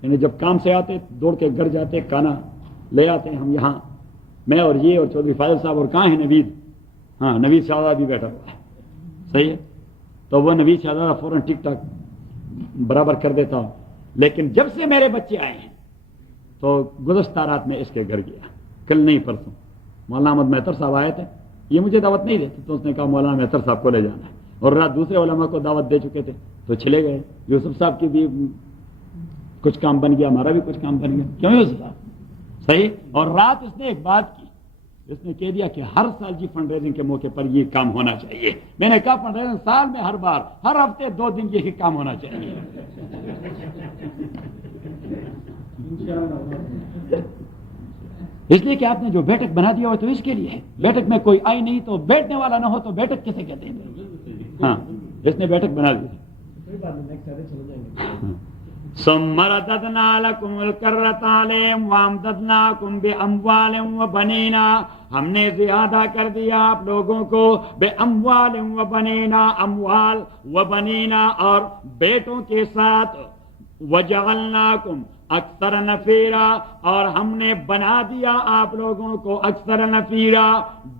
یعنی جب کام سے آتے دوڑ کے گھر جاتے، کھانا لے آتے. ہم یہاں میں اور یہ اور چودھری فاضل صاحب، اور کہاں ہے نوید؟ ہاں نوید شہزادہ بھی بیٹھا ہوا ہے، صحیح ہے. تو وہ نوید شہزادہ فوراً ٹک ٹاک برابر کر دیتا ہوں. لیکن جب سے میرے بچے آئے ہیں تو گزشتہ رات میں اس کے گھر گیا، کل نہیں پرسوں. مولانا احمد مہتر صاحب آئے تھے، یہ مجھے دعوت نہیں دیتے تو اس نے کہا مولانا مہتر صاحب کو لے جانا ہے، اور رات دوسرے علماء کو دعوت دے چکے تھے تو چلے گئے. یوسف صاحب کی بھی کچھ کام بن گیا، ہمارا بھی کچھ کام بن گیا. کیوں یوسف صاحب؟ صحیح. اور رات اس نے ایک بات کی، اس نے کہہ دیا کہ ہر سال جی فنڈ ریزنگ کے موقع پر یہ کام ہونا چاہیے. میں نے کہا فنڈ ریزنگ سال میں ہر بار، ہر ہفتے 2 دن یہی کام ہونا چاہیے. اس لیے کہ آپ نے جو بیٹھک بنا دیا ہو تو اس کے لیے ہے. بیٹھک میں کوئی آئی نہیں تو بیٹھنے والا نہ ہو تو بیٹھک کسے کہتے ہیں؟ ہاں اس نے بیٹھک بنا دی. ثم رددنا لکم الکرۃ علیہم وامددناکم باموال وبنین، ہم نے زیادہ کر دیا آپ لوگوں کو باموال وبنین، اموال وبنین اور بیٹوں کے ساتھ. وجعلناکم اکثر نفیرا، اور ہم نے بنا دیا آپ لوگوں کو اکثر نفیرا،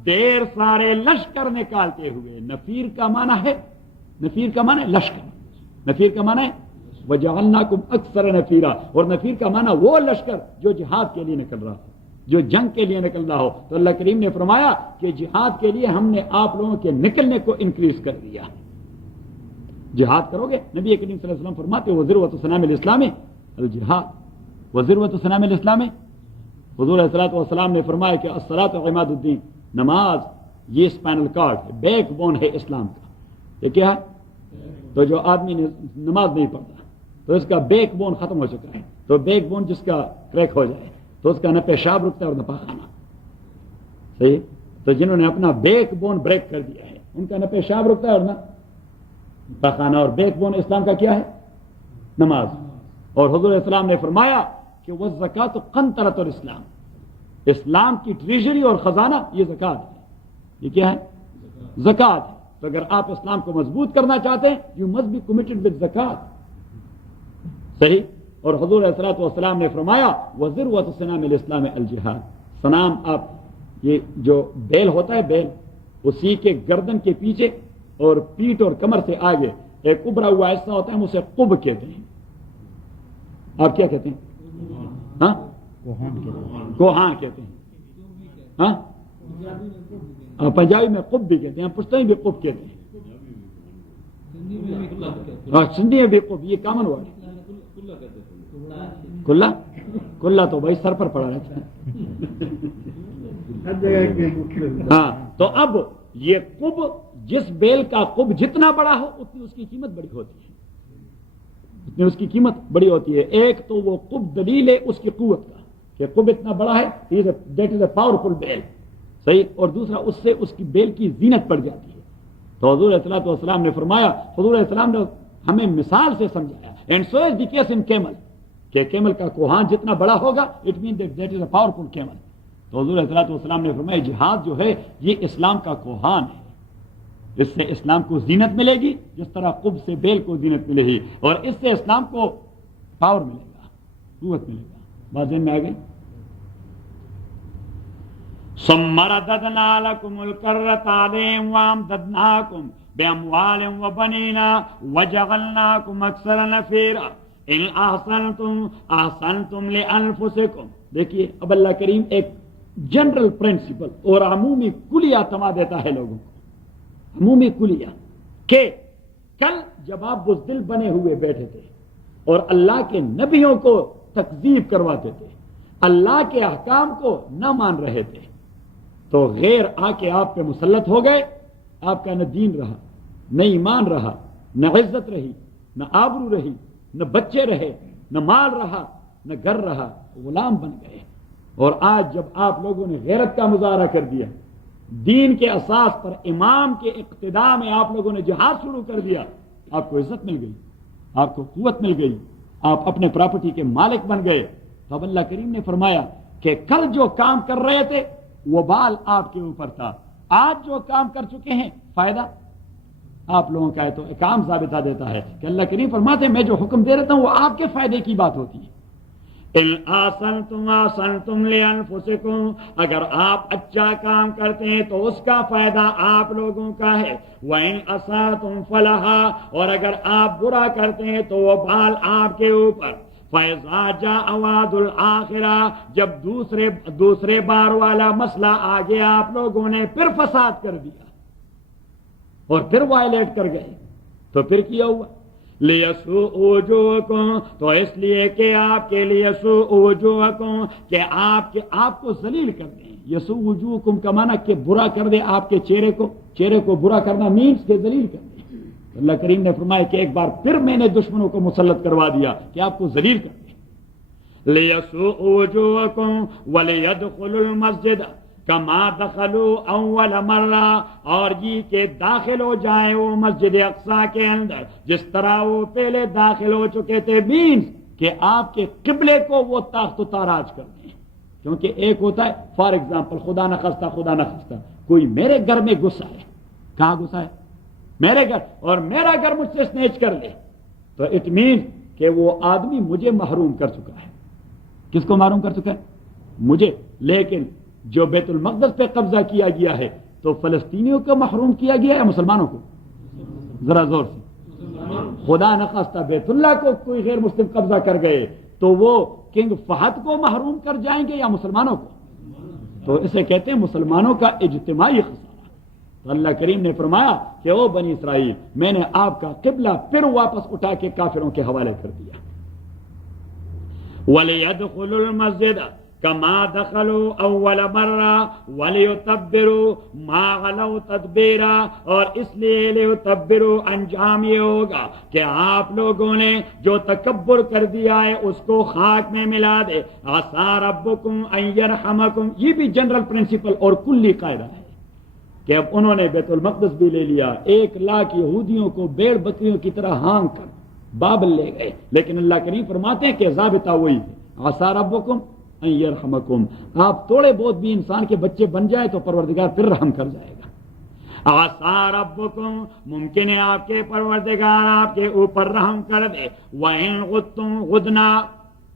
ڈھیر سارے لشکر نکالتے ہوئے. نفیر کا معنی ہے، نفیر کا معنی ہے لشکر، نفیر کا معنی ہے وجعلناکم اکثر نفیرا. اور نفیر کا معنی وہ لشکر جو جہاد کے لیے نکل رہا ہو، جو جنگ کے لیے نکل رہا ہو. تو اللہ کریم نے فرمایا کہ جہاد کے لیے ہم نے آپ لوگوں کے نکلنے کو انکریز کر دیا. جہاد کرو گے، نبی کریم صلی اللہ علیہ وسلم فرماتے وذروۃ سنام الاسلام الجہاد، وذروۃ سنام الاسلام. حضور علیہ الصلوۃ والسلام نے فرمایا کہ الصلاۃ عماد الدین، نماز یہ اسپائنل کارڈ ہے، بیک بون ہے اسلام کا. یہ کیا ہے؟ تو جو آدمی نماز نہیں پڑھتا تو اس کا بیک بون ختم ہو چکا ہے. تو بیک بون جس کا کریک ہو جائے تو اس کا نہ پیشاب رکتا ہے اور نہ پاخانہ، صحیح. تو جنہوں نے اپنا بیک بون بریک کر دیا ہے ان کا نہ پیشاب رکتا ہے اور نہ پخانہ، اور بیک بون اسلام کا کیا ہے؟ نماز. اور حضور السلام نے فرمایا کہ وہ زکات قنطرۃ الاسلام، اسلام کی ٹریجری اور خزانہ یہ زکات ہے. یہ کیا ہے؟ زکات ہے. تو اگر آپ اسلام کو مضبوط کرنا چاہتے ہیں you must be committed with زکات. صحیح. اور حضور الصلوۃ والسلام نے فرمایا وذروۃ سنام الاسلام الجہاد. سنام آپ یہ جو بیل ہوتا ہے، بیل اسی کے گردن کے پیچھے اور پیٹھ اور کمر سے آگے ایک ابھرا ہوا حصہ ہوتا ہے، ہم اسے قب کہتے ہیں. آپ کیا کہتے ہیں؟ ہاں کوہاں کہتے ہیں. ہاں پنجابی میں قب بھی کہتے ہیں، پشتوی بھی قب کہتے ہیں، سندھی میں بھی قب. یہ کامن ورڈ ہے. کلا کلا تو بھائی سر پر پڑا رہتا ہے. ہر جگہ کے مختلف. ہاں تو اب یہ قب، جس بیل کا قب جتنا بڑا ہو اتنی اس کی قیمت بڑی ہوتی ہے، اتنی اس کی قیمت بڑی ہوتی ہے. ایک تو وہ قب دلیل ہے اس کی قوت کا کہ قب اتنا بڑا ہے، دیٹ از اے پاورفل بیل. صحیح. اور دوسرا اس سے اس کی بیل کی زینت پڑ جاتی ہے. تو حضور الصلوۃ والسلام نے فرمایا، حضور السلام نے ہمیں مثال سے سمجھایا، and so is the case in camel, کہ کیمل کا کوہان جتنا بڑا ہوگا it mean that is a powerful camel. تو حضور الصلوۃ والسلام نے فرمایا جہاد جو ہے یہ اسلام کا کوہان ہے، اس سے اسلام کو زینت ملے گی جس طرح قب سے بیل کو زینت ملے گی، اور اس سے اسلام کو پاور ملے گا، قوت ملے گا. بات ذہن میں آ گئی؟ ثم رددنا لكم الكرة عليهم وامددناكم بأموال وبنين وجعلناكم أكثر نفيرا إن أحسنتم أحسنتم لأنفسكم. دیکھیے اب اللہ کریم ایک جنرل پرنسپل اور عمومی کلیہ تما دیتا ہے لوگوں کو. عمومی کلیہ کہ کل جب آپ بزدل بنے ہوئے بیٹھے تھے اور اللہ کے نبیوں کو تکذیب کرواتے تھے، اللہ کے احکام کو نہ مان رہے تھے، تو غیر آ کے آپ پہ مسلط ہو گئے. آپ کا نہ دین رہا، نہ ایمان رہا، نہ عزت رہی، نہ آبرو رہی، نہ بچے رہے، نہ مال رہا، نہ گھر رہا، غلام بن گئے. اور آج جب آپ لوگوں نے غیرت کا مظاہرہ کر دیا، دین کے اساس پر امام کے اقتداء میں آپ لوگوں نے جہاد شروع کر دیا، آپ کو عزت مل گئی، آپ کو قوت مل گئی، آپ اپنے پراپرٹی کے مالک بن گئے. تو اب اللہ کریم نے فرمایا کہ کل جو کام کر رہے تھے وہ بال آپ کے اوپر تھا، آج جو کام کر چکے ہیں فائدہ آپ لوگوں کا ہے. تو ایک عام ضابطہ دیتا ہے کہ اللہ کریم فرماتے ہیں میں جو حکم دے رہتا ہوں وہ آپ کے فائدے کی بات ہوتی ہے. ان آسنتم آسنتم لانفسکم، اگر آپ اچھا کام کرتے ہیں تو اس کا فائدہ آپ لوگوں کا ہے. وان اساتم فلھا، اور اگر آپ برا کرتے ہیں تو وہ بال آپ کے اوپر. فَإِذَا جَاءَ وَعْدُ الْآخِرَةِ، جب دوسرے بار والا مسئلہ آگے آپ لوگوں نے پھر فساد کر دیا اور پھر وائلیٹ کر گئے، تو پھر کیا ہوا؟ لِيَسُوءُ وُجُوهَكُمْ، تو اس لیے کہ آپ کے لیے سوء وجوہکم، کہ آپ کو ذلیل کر دیں. یسوء وجوہکم کا معنی کہ برا کر دے آپ کے چہرے کو برا کرنا مینس کہ ذلیل کر دیں. اللہ کریم نے فرمایا کہ ایک بار پھر میں نے دشمنوں کو مسلط کروا دیا کہ آپ کو ذلیل کر دیں. لِيَسُوءُ وُجُوهَكُمْ وَلِيَدْخُلُوا الْمَسْجِدَ كَمَا دَخَلُوا أَوَّلَ مَرَّةٍ، اور یہ کہ داخل ہو جائیں وہ مسجد اقصیٰ کے اندر جس طرح وہ پہلے داخل ہو چکے تھے. مینس کہ آپ کے قبلے کو وہ تاخت و تاراج کر دیں. کیونکہ ایک ہوتا ہے فار ایگزامپل خدا نخواستہ کوئی میرے گھر میں گھسا ہے. کہاں گھسا ہے؟ میرے گھر، اور میرا گھر مجھ سے سنیچ کر لے، تو اٹ مین کہ وہ آدمی مجھے محروم کر چکا ہے. کس کو محروم کر چکا ہے؟ مجھے. لیکن جو بیت المقدس پہ قبضہ کیا گیا ہے تو فلسطینیوں کو محروم کیا گیا یا مسلمانوں کو؟ ذرا زور سے. خدا نخواستہ بیت اللہ کو کوئی غیر مسلم قبضہ کر گئے تو وہ کنگ فہد کو محروم کر جائیں گے یا مسلمانوں کو؟ تو اسے کہتے ہیں مسلمانوں کا اجتماعی خسارہ. تو اللہ کریم نے فرمایا کہ او بنی اسرائیل، میں نے آپ کا قبلہ پھر واپس اٹھا کے کافروں کے حوالے کر دیا. وَلِيَدْخُلُوا الْمَسْجِدَ كَمَا دَخَلُوا أَوَّلَ مَرَّةٍ وَلِيُتَبِّرُوا مَا عَلَوْا تَتْبِيرًا، اور اس لیے لِيُتَبِّرُوا انجام یہ ہوگا کہ آپ لوگوں نے جو تکبر کر دیا ہے اس کو خاک میں ملا دے. عَسَىٰ رَبُّكُمْ أَن يَرْحَمَكُمْ، یہ بھی جنرل پرنسپل اور کلی قاعدہ ہے. کہ اب انہوں نے بیت المقدس بھی لے لیا، 1,00,000 یہودیوں کو بھیڑ بکریوں کی طرح ہانک کر بابل لے گئے، لیکن اللہ کریم فرماتے ہیں کہ ضابطہ وہی ہے، عسیٰ ربکم ان یرحمکم، آپ تھوڑے بہت بھی انسان کے بچے بن جائیں تو پروردگار پھر رحم کر جائے گا۔ عسیٰ ربکم، ممکن ہے آپ کے پروردگار آپ کے اوپر رحم کر دے، وَإِنْ غُدْتُمْ غُدْنَا،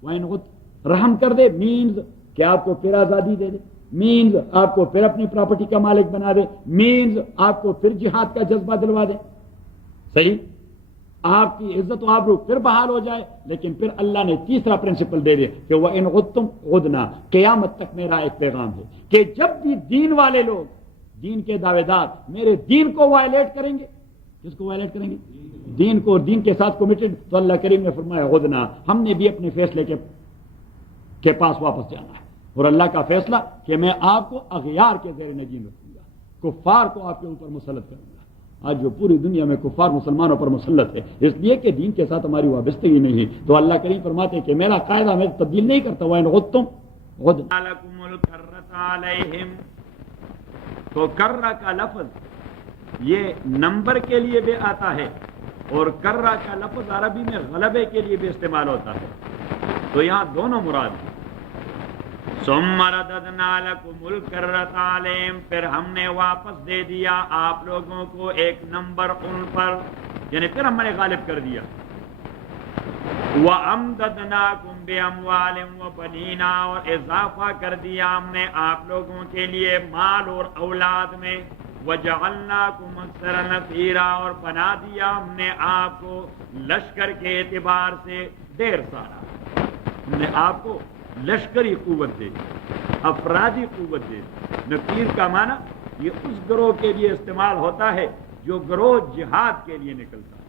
وَإِنْ غُدْ رحم کر دے مینز کہ آپ کو پھر آزادی دے دے، مینز آپ کو پھر اپنی پراپرٹی کا مالک بنا دے، مینز آپ کو پھر جہاد کا جذبہ دلوا دے، صحیح، آپ کی عزت و آبرو پھر بحال ہو جائے، لیکن پھر اللہ نے تیسرا پرنسپل دے دیا کہ وَإِنْ غُدْتُمْ غُدْنَا، قیامت تک میرا ایک پیغام ہے کہ جب بھی دین والے لوگ، دین کے دعوے دار میرے دین کو وائلیٹ کریں گے، کس کو وائلیٹ کریں گے؟ دین کو، اور دین کے ساتھ کمیٹڈ، تو اللہ کریم نے فرمایا غدنا، ہم نے بھی اپنے فیصلے کے پاس واپس جانا ہے، اور اللہ کا فیصلہ کہ میں آپ کو اغیار کے زیر نگین رکھوں گا، کفار کو آپ کے اوپر مسلط کروں گا۔ آج جو پوری دنیا میں کفار مسلمانوں پر مسلط ہے، اس لیے کہ دین کے ساتھ ہماری وابستگی نہیں ہے، تو اللہ کریم فرماتے ہیں کہ میرا قاعدہ میں تبدیل نہیں کرتا، وَإِنْ غُدْتُمْ غُدْنَا لَكُمُ الْكَرَّةَ عَلَيْهِمْ، تو کرہ کا لفظ یہ نمبر کے لیے بھی آتا ہے، اور کرہ کا لفظ عربی میں غلبے کے لیے بھی استعمال ہوتا ہے، تو یہاں دونوں مراد ہیں۔ ثم رددنا لكم الكرة عليهم، پھر ہم نے واپس دے دیا آپ لوگوں کو ایک نمبر ان پر، یعنی پھر ہم نے غالب کر دیا۔ وَأَمْدَدْنَاكُمْ بِأَمْوَالٍ وَبَنِينَ، اور اضافہ کر دیا ہم نے آپ لوگوں کے لیے مال اور اولاد میں، وَجَعَلْنَاكُمْ أَكْثَرَ نَفِيرًا، اور بنا دیا ہم نے آپ کو لشکر کے اعتبار سے ڈھیر سارا، ہم نے آپ کو لشکری قوت دے، افرادی قوت دے۔ نفیر کا معنی یہ اس گروہ کے لیے استعمال ہوتا ہے جو گروہ جہاد کے لیے نکلتا ہے۔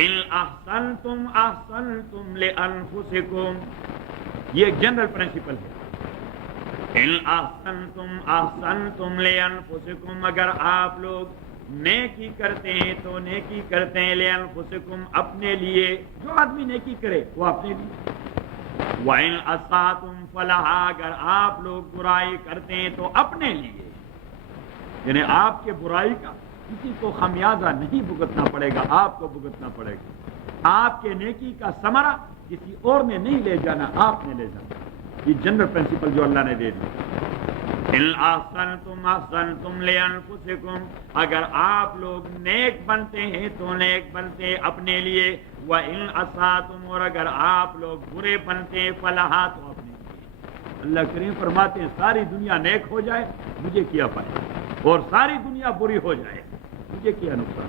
ان احسنتم احسنتم لانفسکم، یہ ایک جنرل پرنسپل ہے۔ ان احسنتم احسنتم لانفسکم، اگر آپ لوگ نیکی کرتے ہیں تو نیکی کرتے ہیں لانفسکم، اپنے لیے، جو آدمی نیکی کرے وہ اپنے لیے۔ وَإِنْ أَسَأْتُمْ فَلَهَا، اگر آپ لوگ برائی کرتے ہیں تو اپنے لیے، یعنی آپ کے برائی کا کسی کو خمیازہ نہیں بھگتنا پڑے گا، آپ کو بھگتنا پڑے گا۔ آپ کے نیکی کا ثمرہ کسی اور نے نہیں لے جانا، آپ نے لے جانا۔ یہ جنرل پرنسپل جو اللہ نے دے دی۔ ان احسنتم احسنتم لانفسکم، اگر آپ لوگ نیک بنتے ہیں تو نیک بنتے ہیں اپنے لیے، وَإِنْ أَسَأْتُمْ، اور اگر آپ لوگ برے بنتے ہیں فَلَهَا، تو اپنے لیے۔ اللہ کریم فرماتے ہیں ساری دنیا نیک ہو جائے مجھے کیا فائدہ، اور ساری دنیا بری ہو جائے مجھے کیا نقصان۔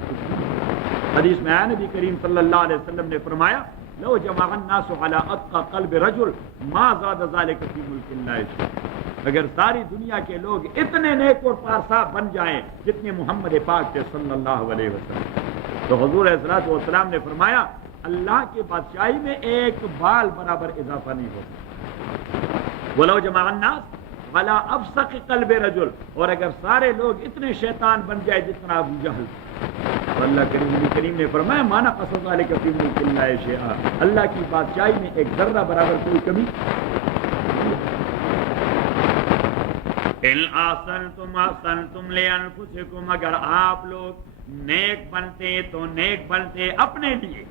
حدیث میں آیا نبی کریم صلی اللہ علیہ وسلم نے فرمایا لو جمع الناس على اتقى قلب رجل ما زاد ذلك في ملك الله شيئا، اگر ساری دنیا کے لوگ اتنے نیک اور پارسا بن جائیں جتنے محمد پاک کے صلی اللہ علیہ وسلم، تو حضور علیہ الصلوۃ والسلام نے فرمایا اللہ کے بادشاہی میں ایک بال برابر اضافہ نہیں ہوتا۔ ولو جمع الناس على افسق قلب رجل، اور اگر سارے لوگ اتنے شیطان بن جائے جتنا ابو جہل، اللہ کریم نے فرمایا مانا قصد ذلك فی ملک اللہ شیئا، اللہ کی بادشاہی میں ایک ذرہ برابر کوئی کمی۔ ان احسنتم احسنتم لانفسکم، اگر آپ لوگ نیک بنتے تو نیک بنتے اپنے لیے،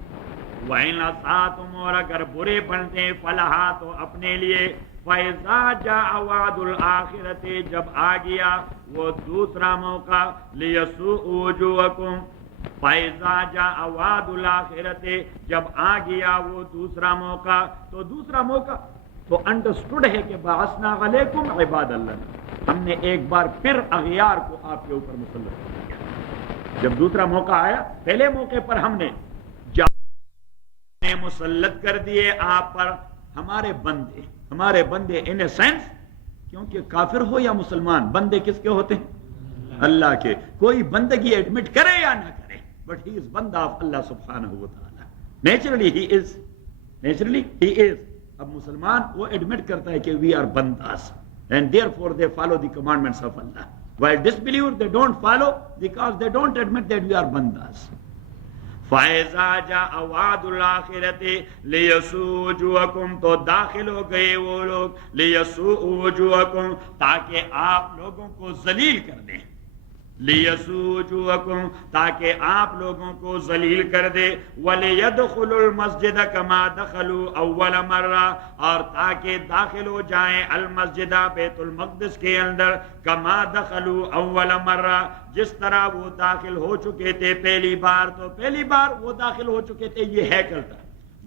وَإِنْ أَسَأْتُمْ، اور اگر برے بنتے فَلَهَا، تو اپنے لیے۔ فَإِذَا جَاءَ وَعْدُ الْآخِرَةِ، جب آ گیا وہ دوسرا موقع، لِيَسُوءُ وُجُوهَكُمْ، فَإِذَا جَاءَ وَعْدُ الْآخِرَةِ، جب آ گیا وہ دوسرا موقع، تو دوسرا موقع تو انڈرسٹوڈ ہے کہ بَعَثْنَا عَلَيْكُمْ عِبَادَ اللَّهِ، ہم نے ایک بار پھر اغیار کو آپ کے اوپر مسلط کیا۔ جب دوسرا موقع آیا، پہلے موقع پر ہم نے مسلط کر دیے آپ پر ہمارے بندے ان اے سینس، کیونکہ کافر ہو یا مسلمان بندے کس کے ہوتے ہیں؟ اللہ کے۔ کوئی بندگی ایڈمٹ کرے یا نہ کرے، بٹ ہی از بندہ آف اللہ سبحانہ و تعالی، نیچرلی ہی از۔ اب مسلمان وہ ایڈمٹ کرتا ہے کہ وی آر بنداس، and therefore they follow the commandments of Allah, while disbelievers they don't follow because they don't admit that we are bandas. فَإِذَا جَاءَ وَعْدُ الْآخِرَةِ لِيَسُوءُ وُجُوهَكُمْ، تو داخل ہو گئے وہ لوگ لِيَسُوءُ وُجُوهَكُمْ، تاکہ آپ لوگوں کو ذلیل کر دیں، لِيَسُوءُ وُجُوهَكُمْ، تاکہ آپ لوگوں کو ذلیل کر دے، وَلِيَدْخُلُوا الْمَسْجِدَ كَمَا دَخَلُوا أَوَّلَ مَرَّةٍ، اور تاکہ داخل ہو جائیں المسجد بیت المقدس کے اندر، کما دخلوا اول مرہ، جس طرح وہ داخل ہو چکے تھے پہلی بار۔ تو پہلی بار وہ داخل ہو چکے تھے، یہ ہیکل تھا،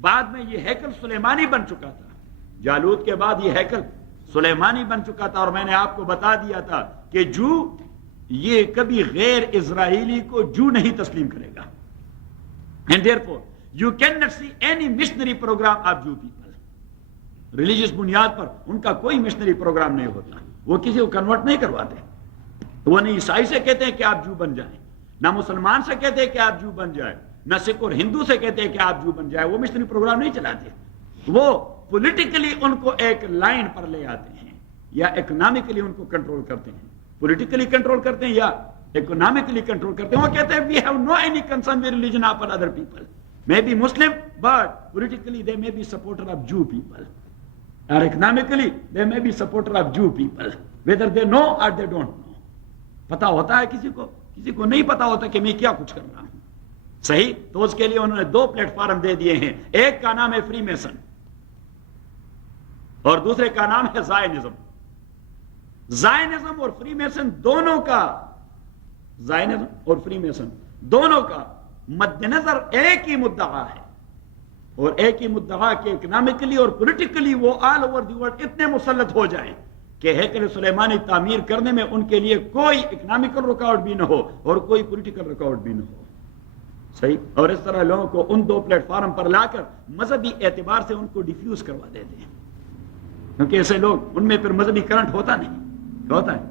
بعد میں یہ ہیکل سلیمانی بن چکا تھا، جالوت کے بعد یہ ہیکل سلیمانی بن چکا تھا، اور میں نے آپ کو بتا دیا تھا کہ جو یہ کبھی غیر اسرائیلی کو جو نہیں تسلیم کرے گا، and therefore you cannot see any missionary program of Jew people۔ Religious بنیاد پر ان کا کوئی مشنری پروگرام نہیں ہوتا، وہ کسی کو کنورٹ نہیں کرواتے، وہ نہیں عیسائی سے کہتے ہیں کہ آپ جو بن جائیں، نہ مسلمان سے کہتے ہیں کہ آپ جو بن جائیں، نہ سکھ اور ہندو سے کہتے ہیں کہ آپ جو بن جائیں، وہ مشنری پروگرام نہیں چلاتے، وہ پولیٹیکلی ان کو ایک لائن پر لے آتے ہیں، یا اکنامکلی ان کو کنٹرول کرتے ہیں، پولیٹیکلی کنٹرول کرتے ہیں یا اکنامکلی کنٹرول کرتے ہیں۔ وہ کہتے ہیں we have no any concern with religion of other people, may be Muslim but politically they may be supporter of Jew people, or economically they may be supporter of Jew people, whether they know or they don't know۔ پتا ہوتا ہے کسی کو نہیں پتا ہوتا کہ میں کیا کچھ کر رہا ہوں، صحیح؟ تو اس کے لیے انہوں نے دو پلیٹ فارم دے دیے ہیں، ایک کا نام ہے فری میسن اور دوسرے کا نام ہے زائنزم۔ زائنزم اور فری میسن دونوں کا، زائنزم اور فری میسن دونوں کا مد نظر ایک ہی مدعا ہے، اور ایک ہی مدعا کہ اکنامکلی اور پولیٹیکلی وہ آل اوور دی ورلڈ اتنے مسلط ہو جائیں کہ ہیکل سلیمانی تعمیر کرنے میں ان کے لیے کوئی اکنامکل رکاوٹ بھی نہ ہو اور کوئی پولیٹیکل رکاوٹ بھی نہ ہو، صحیح؟ اور اس طرح لوگوں کو ان دو پلیٹ فارم پر لا کر مذہبی اعتبار سے ان کو ڈیفیوز کروا دیتے ہیں، کیونکہ ایسے لوگ، ان میں پھر مذہبی کرنٹ ہوتا نہیں، ہوتا ہے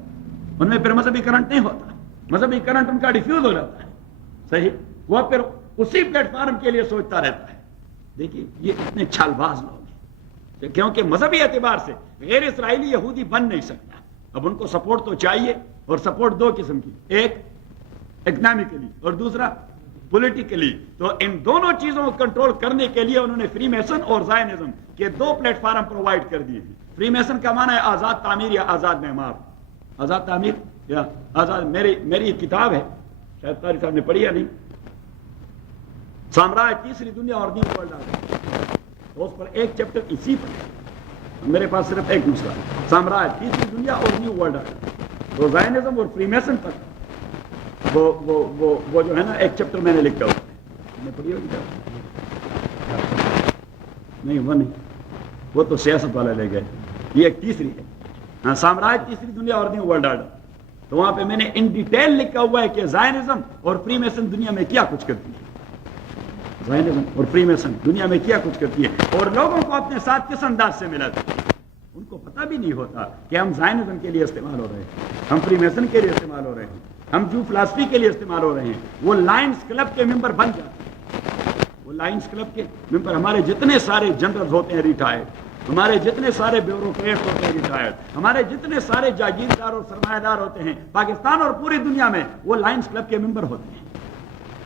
ان میں پھر مذہبی کرنٹ نہیں ہوتا، مذہبی کرنٹ ان کا ڈیفیوز ہو جاتا ہے، صحیح؟ وہ پھر اسی پلیٹ فارم کے لیے سوچتا رہتا ہے۔ دیکھیے یہ اتنے چھال باز لوگ ہیں، کیونکہ مذہبی اعتبار سے غیر اسرائیلی یہودی بن نہیں سکتا، اب ان کو سپورٹ تو چاہیے، اور سپورٹ دو قسم کی، ایک اکنامکلی اور دوسرا پولیٹیکلی۔ تو ان دونوں چیزوں کو کنٹرول کرنے کے لیے انہوں نے فری میسن اور زائنزم کے دو پلیٹ فارم پرووائڈ کر دیے ہیں۔ فری میسن کا معنی ہے آزاد تعمیر یا آزاد معمار، آزاد تعمیر یا آزاد، میری کتاب ہے، شاید طارق صاحب نے پڑھی یا نہیں، سامراج تیسری دنیا اور نیو ورلڈ آرڈر، تو اس پر ایک چیپٹر اسی پر ہے، میرے پاس صرف ایک نسخہ ہے، سامراج تیسری دنیا اور نیو ورلڈ آرڈر۔ تو زائنزم اور فری میسن پر وہ جو ہے نا ایک چیپٹر میں نے لکھا ہوا ہے، نے پڑھی ہوگی نہیں؟ وہ نہیں، وہ تو سیاست والا لے گئے، یہ ایک تیسری ہے، ہاں، سامراج تیسری دنیا اور نیو ورلڈ آرڈر۔ تو وہاں پہ میں نے ان ڈیٹیل لکھا ہوا ہے کہ زائنزم اور فری میسن دنیا میں کیا کچھ کرتی ہے، زائنزم اور فری میسن دنیا میں کیا کچھ کرتی ہے، اور لوگوں کو اپنے ساتھ کس انداز سے ملاتی ہے۔ ان کو پتہ بھی نہیں ہوتا کہ ہم زائنزم کے لیے استعمال ہو رہے ہیں، ہم فری میسن کے لیے استعمال ہو رہے ہیں، ہم جو فلسفی کے لیے استعمال ہو رہے ہیں۔ وہ لائنز کلب کے ممبر بن جاتے ہیں، وہ لائنز کلب کے ممبر، ہمارے جتنے سارے جنرلز ہوتے ہیں ریٹائرڈ، ہمارے جتنے سارے بیوروکریٹ ہوتے ہیں ریٹائرڈ، ہمارے جتنے سارے جاگیردار اور سرمایہ دار ہوتے ہیں پاکستان اور پوری دنیا میں، وہ لائنز کلب کے ممبر ہوتے ہیں۔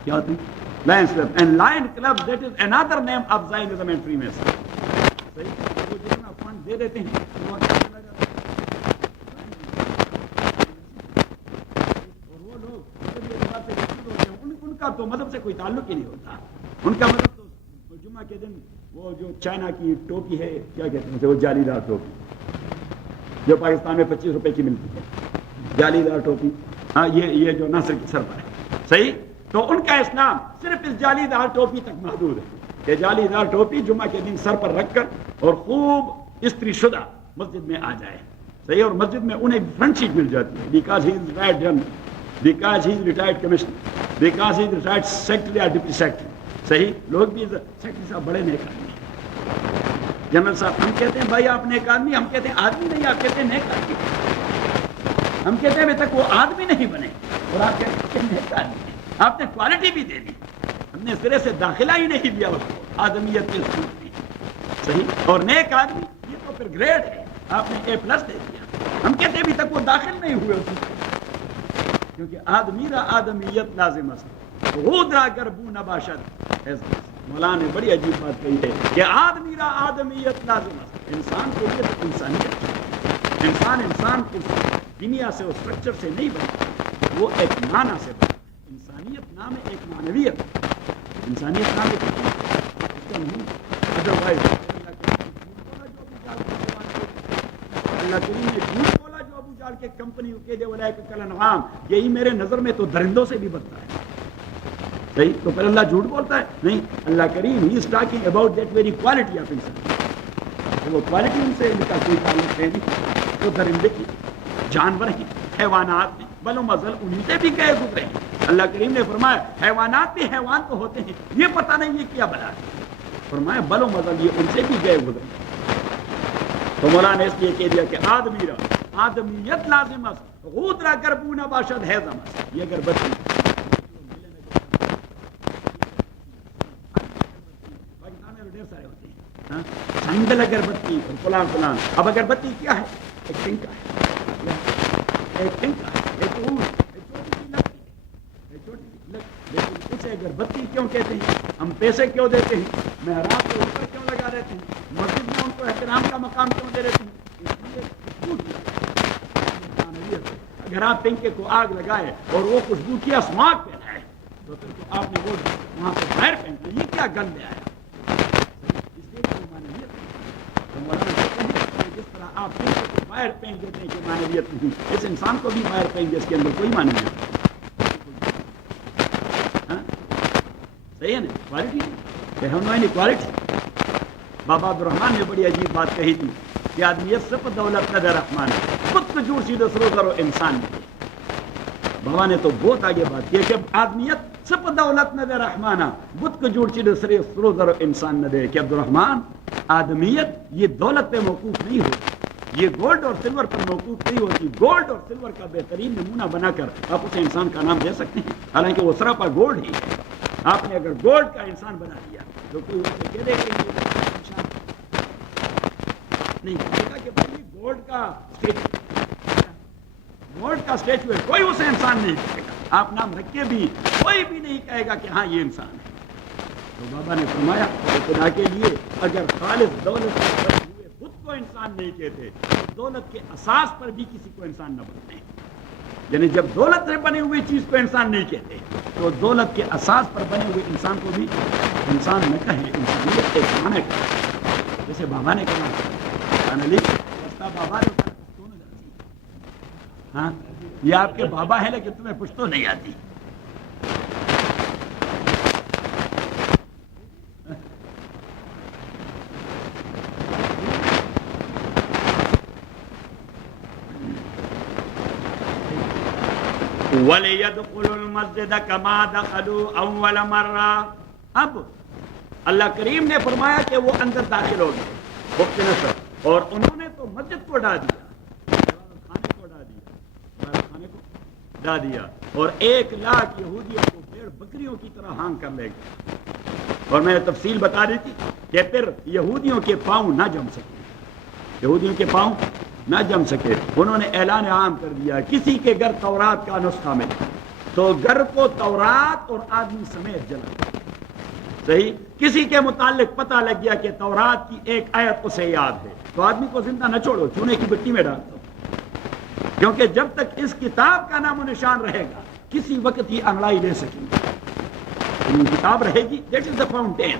کیا ہوتے ہیں؟ Lines club, and line club that is another name of Zionism and Freemasonry۔ صحیح؟ وہ جتنا فنڈ دے دیتے ہیں وہ چلا جاتا ہے، اور وہ لوگ مذہبی اعتبار سے مشہور ہوتے ہیں، ان کا تو مذہب سے کوئی تعلق ہی نہیں ہوتا، ان کا مذہب تو جمعہ کے دن وہ جو چائنا کی ٹوپی ہے، کیا کہتے ہیں وہ جالی دار ٹوپی جو پاکستان میں 25 روپے کی ملتی ہے، جالی دار ٹوپی، ہاں، یہ جو ناصر کے سر پر ہے، صحیح؟ تو ان کا اسلام صرف اس جالی دار ٹوپی تک محدود ہے کہ جالی دار ٹوپی جمعہ کے دن سر پر رکھ کر اور خوب استری شدہ مسجد میں آ جائے، صحیح؟ اور مسجد میں انہیں فرنٹ سیٹ مل جاتی ہے، because he is retired general, because he is retired commissioner, because he is retired secretary اور ڈپٹی سیکرٹری، صحیح؟ لوگ بھی سیکرٹری صاحب بڑے نیک آدمی ہیں، جنرل صاحب، ہم کہتے ہیں بھائی آپ نیک آدمی، ہم کہتے ہیں آدمی نہیں، آپ کہتے ہیں نیک آدمی، ہم کہتے ہیں ابھی تک وہ آدمی نہیں بنے، اور آپ کہتے ہیں نیک آدمی، آپ نے کوالٹی بھی دے دی، ہم نے سرے سے داخلہ ہی نہیں دیا اس کو آدمیت کے اصول میں، صحیح؟ اور نیک آدمی یہ تو پھر گریڈ ہے، آپ نے A+ دے دیا، ہم کہتے ہیں ابھی تک وہ داخل نہیں ہوئے اس میں، کیونکہ آدمی را آدمیت لازم ہے، غودرا گربو نباشد. مولانا نے بڑی عجیب بات کہی ہے کہ آدمی را آدمیت لازم ہے. انسان کو یہ تو انسانیت، انسان کو دنیا سے اور اسٹرکچر سے نہیں بنتا، وہ ایک معنی سے بنتا. انسانیت نام ہے ایک معنویت، انسانیت نام ایک ادروائز اللہ کریم نے جھوٹ بولا جو ابو جال کے کمپنی کے دے اولئک کالانعام، یہی میرے نظر میں تو درندوں سے بھی بدتر ہے. صحیح؟ تو پھر اللہ جھوٹ بولتا ہے؟ نہیں، اللہ کریم he is talking about that very quality of انسان. وہ کوالٹی ان سے ان کا کوئی تعلق ہے نہیں. تو درندے کی، جانور کی، حیوانات میں بل و مزل انہیں سے بھی گئے گزرے ہیں. اللہ کریم نے فرمایا حیوانات بھی حیوان تو ہوتے ہیں، یہ پتہ نہیں یہ کیا بلا ہے. فرمایا بل و مزل یہ ان سے بھی گئے گزرے. تو مولانا نے اس لیے کہہ دیا کہ آدمی را آدمیت لازم است، غودرا گربو نباشد حیزم است. یہ اگر بچی ڈھیر سارے ہوتے ہیں سنگل اگربتی اور فلان فلان. اب اگربتی کیا ہے؟ ایک ٹنکا ہے، ایک ٹنکا ہے، ایک چھوٹی سی لکڑی ہے، ایک چھوٹی سی لکڑی. لیکن اسے اگربتی کیوں کہتے ہیں؟ ہم پیسے کیوں دیتے ہیں؟ محراب کے اوپر کیوں لگا دیتے ہیں؟ مسجد میں ان کو احترام کا مقام کیوں دے دیتے ہیں؟ اس لیے اگر آپ ٹنکے کو آگ لگائے اور وہ خوشبو کی اسماک پھیلائے تو پھر تو آپ نے وہ وہاں سے باہر پھینک لیا. یہ کیا گند لے آیا؟ جس طرح آپ باہر پھینک دیتے ہیں کہ معنویت نہیں، اس انسان کو بھی باہر پھینک دے، اس کے اندر کوئی معنویت. صحیح ہے نا؟ Quality quality. بابا عبدالرحمان نے بڑی عجیب بات کہی تھی کہ آدمیت صرف دولت نہ رحمان خود کو جوڑ سیدھے سرو کرو انسان میں. بابا نے تو بہت آگے بات کی کہ آدمیت صرف دولت نہ دے رحمانہ بدھ کو جوڑ سیدھے سرو کرو انسان نہ دے. کہ عبدالرحمان آدمیت یہ دولت پہ موقوف نہیں ہوتی، یہ گولڈ اور سلور پر موقوف نہیں ہوتی. گولڈ اور سلور کا بہترین نمونہ بنا کر آپ اسے انسان کا نام دے سکتے ہیں، حالانکہ وہ سراپا گولڈ ہی ہے. آپ نے اگر گولڈ کا انسان بنا دیا تو کوئی اسے کہہ دے کہ یہ انسان نہیں کہے گا کہ بھائی گولڈ کا اسٹیچو ہے، کوئی اسے انسان نہیں کہے گا. آپ نام رکھ کے بھی کوئی بھی نہیں کہے گا کہ ہاں یہ انسان ہے. تو بابا نے فرمایا خدا کے لیے اگر خالص دولت سے بنے ہوئے خود کو انسان نہیں کہتے تو دولت کے اساس پر بھی کسی کو انسان نہ بنتے. یعنی جب دولت سے بنی ہوئی چیز کو انسان نہیں کہتے تو دولت کے اساس پر بنے ہوئے انسان کو بھی انسان نہ کہیں. انسانیت ایک معنی کا جیسے بابا نے کہا بابا نے ہاں یہ آپ کے بابا ہیں لیکن تمہیں پشتو نہیں آتی. وَلِيَدْخُلُوا الْمَسْجِدَ كَمَا دَخَلُوا أَوَّلَ مَرَّةٍ. اب اللہ کریم نے فرمایا کہ وہ اندر داخل ہو گئے وقت نصر، اور انہوں نے تو مسجد کو ڈا دیا، ڈا دیا اور 1,00,000 یہودیوں کو بھیڑ بکریوں کی طرح ہانگ کر لے گئے. اور میں نے تفصیل بتا دی تھی کہ پھر یہودیوں کے پاؤں نہ جم سکے، یہودیوں کے پاؤں نہ جم سکے. انہوں نے اعلان عام کر دیا کسی کے گھر تورات کا نسخہ میں تو گھر کو تورات اور آدمی سمیت جلا. صحیح؟ کسی کے متعلق پتہ لگ گیا کہ تورات کی ایک آیت اسے یاد ہے تو آدمی کو زندہ نہ چھوڑو، چونے کی مٹی میں ڈال دو، کیونکہ جب تک اس کتاب کا نام و نشان رہے گا کسی وقت ہی انگڑائی لے سکیں گے. کتاب رہے گی، دیٹ از دا فاؤنٹین.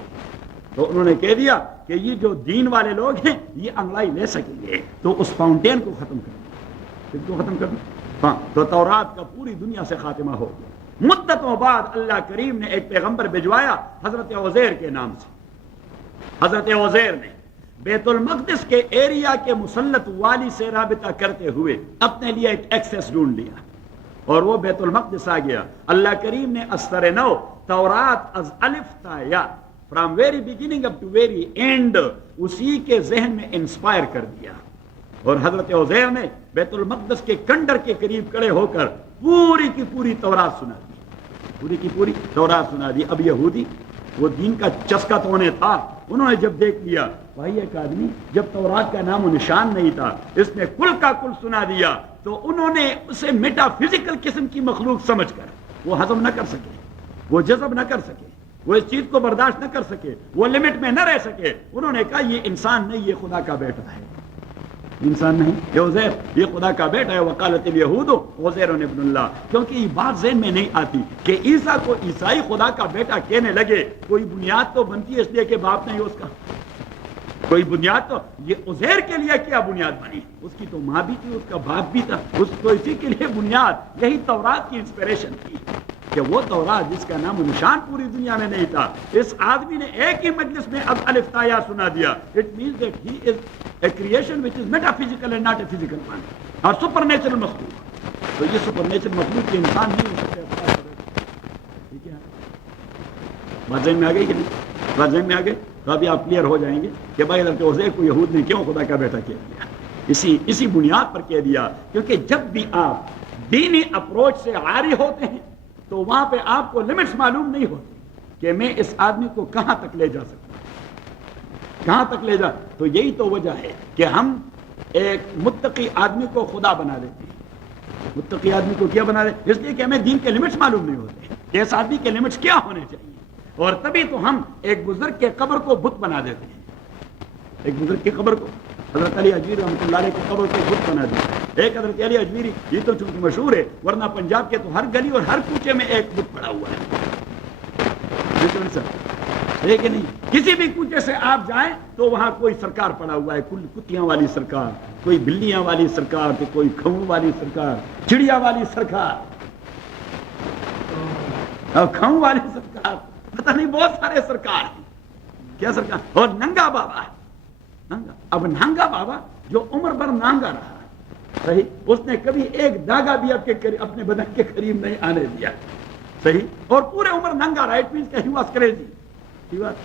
تو انہوں نے کہہ دیا کہ یہ جو دین والے لوگ ہیں یہ انگڑائی لے سکیں گے تو اس فاؤنٹین کو ختم کر دیں. ختم کر دیں. ہاں تو تورات کا پوری دنیا سے خاتمہ ہو گیا. مدتوں بعد اللہ کریم نے ایک پیغمبر بھجوایا حضرت عزیر کے نام سے. حضرت عزیر نے بیت المقدس کے ایریا کے مسلط والی سے رابطہ کرتے ہوئے اپنے لیے ایک ایکسیس ڈھونڈ لیا اور وہ بیت المقدس آ گیا. اللہ کریم نے استر نو تورات از الف تا یا from very beginning up to very end اسی کے ذہن میں انسپائر کر دیا. اور حضرت عزیر نے بیت المقدس کے کنڈر کے قریب کھڑے ہو کر پوری کی پوری تورات سنا دی، پوری کی پوری تورات سنا دی. اب یہودی وہ دین کا چسکا تو انہیں تھا، انہوں نے جب دیکھ لیا بھائی ایک آدمی جب تورات کا نام و نشان نہیں تھا اس نے کل کا کل سنا دیا، تو انہوں نے اسے میٹا فزیکل قسم کی مخلوق سمجھ کر وہ ہضم نہ کر سکے. وہ جذب نہ کر سکے، وہ اس چیز کو برداشت نہ کر سکے، وہ لمٹ میں نہ رہ سکے، انہوں نے کہا یہ انسان نہیں، یہ خدا کا بیٹا ہے، انسان نہیں، یہ عزیر یہ خدا کا بیٹا ہے۔ وقالت الیہود عزیر ابن اللہ، کیونکہ یہ بات ذہن میں نہیں آتی کہ عیسیٰ کو عیسائی خدا کا بیٹا کہنے لگے، کوئی بنیاد تو بنتی ہے اس لیے کہ باپ نہیں اس کا، کوئی بنیاد تو یہ عزیر کے لیے کیا بنیاد بنی؟ اس کی تو ماں بھی تھی، اس کا باپ بھی تھا، اس تو اسی کے لیے بنیاد یہی تورات کی انسپریشن تھی کہ وہ تورات جس کا نام و نشان پوری دنیا میں نہیں تھا، اس آدمی نے ایک ہی مجلس میں اب الف تا یا سنا دیا۔ It means that he is a creation which is metaphysical and not a physical one, اور سپر نیچرل مخلوق، تو یہ سپر نیچرل مخلوق کے انسان نہیں ہو سکتے۔ ٹھیک ہے، بات سمجھ میں آ گئی کہ نہیں؟ بات سمجھ میں آ گئی تو ابھی آپ کلیئر ہو جائیں گے کہ بھائی حضرت عزیر کو یہود نے کیوں خدا کا بیٹا کہہ دیا، اسی بنیاد پر کہہ دیا، کیونکہ جب بھی آپ دینی اپروچ سے عاری ہوتے ہیں تو وہاں پہ آپ کو لمٹس معلوم نہیں ہوتی کہ میں اس آدمی کو کہاں تک لے جا سکتا ہوں، کہاں تک لے جا، تو یہی تو وجہ ہے کہ ہم ایک متقی آدمی کو خدا بنا دیتے ہیں۔ متقی آدمی کو کیا بنا دیتے؟ اس لیے کہ ہمیں دین کے لمٹس معلوم نہیں ہوتے کہ اس آدمی کے لمٹس کیا ہونے چاہیے، اور تبھی تو ہم ایک بزرگ کے قبر کو بت بنا دیتے ہیں۔ ایک بزرگ کی قبر کو، حضرت علی اجمیری رحمۃ اللہ علیہ کی قبر کو بت بنا دیا۔ ایک حضرت علی اجمیری، یہ تو چونکہ مشہور ہے، ورنہ پنجاب کے تو ہر گلی اور ہر کوچے میں ایک بت پڑا ہوا ہے کہ نہیں؟ کسی بھی کوچے سے آپ جائیں تو وہاں کوئی سرکار پڑا ہوا ہے، کتیاں والی سرکار، کوئی بلیاں والی سرکار، تو کوئی کھوں والی سرکار، چڑیا والی سرکار، اور کھوں والی سرکار، پتہ نہیں بہت سارے سرکار ہیں۔ کیا سرکار؟ اور ننگا بابا، ننگا، اب ننگا بابا جو عمر بھر نانگا رہا، صحیح، اس نے کبھی ایک داغا بھی اپنے بدن کے قریب نہیں آنے دیا، صحیح، اور پورے عمر ننگا رہا۔ اٹ مینس کہ he was crazy، he was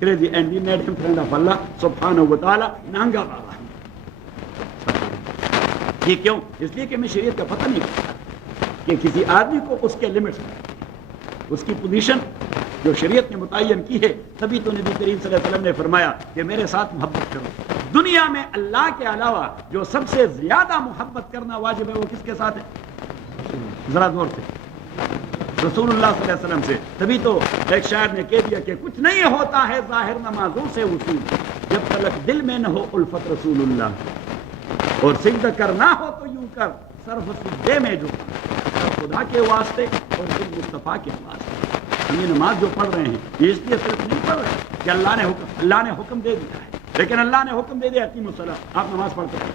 crazy and we made him friend of Allah سبحانہ وتعالی، نانگا بابا۔ یہ کیوں؟ اس لیے کہ میں شریعت کا پتہ نہیں کرتا کہ کسی آدمی کو اس کے لمٹس، اس کی پوزیشن جو شریعت نے متعین کی ہے، تبھی تو نبی کریم صلی اللہ علیہ وسلم نے فرمایا کہ میرے ساتھ محبت کرو۔ دنیا میں اللہ کے علاوہ جو سب سے زیادہ محبت کرنا واجب ہے وہ کس کے ساتھ ہے؟ ذرا زور سے، رسول اللہ صلی اللہ علیہ وسلم سے۔ تبھی تو ایک شاعر نے کہہ دیا کہ کچھ نہیں ہوتا ہے ظاہر نمازوں سے وصول، جب تلک دل میں نہ ہو الفت رسول اللہ، اور سجدہ کرنا ہو تو یوں کر صرف سجدے میں جو خدا کے واسطے اور دل مصطفیٰ کے واسطے۔ ہم یہ نماز جو پڑھ رہے ہیں یہ اس لیے صرف نہیں پڑھ رہے کہ اللہ نے حکم دے دیا ہے، لیکن اللہ نے حکم دے دیا اقیموا الصلاۃ، آپ نماز پڑھتے ہیں۔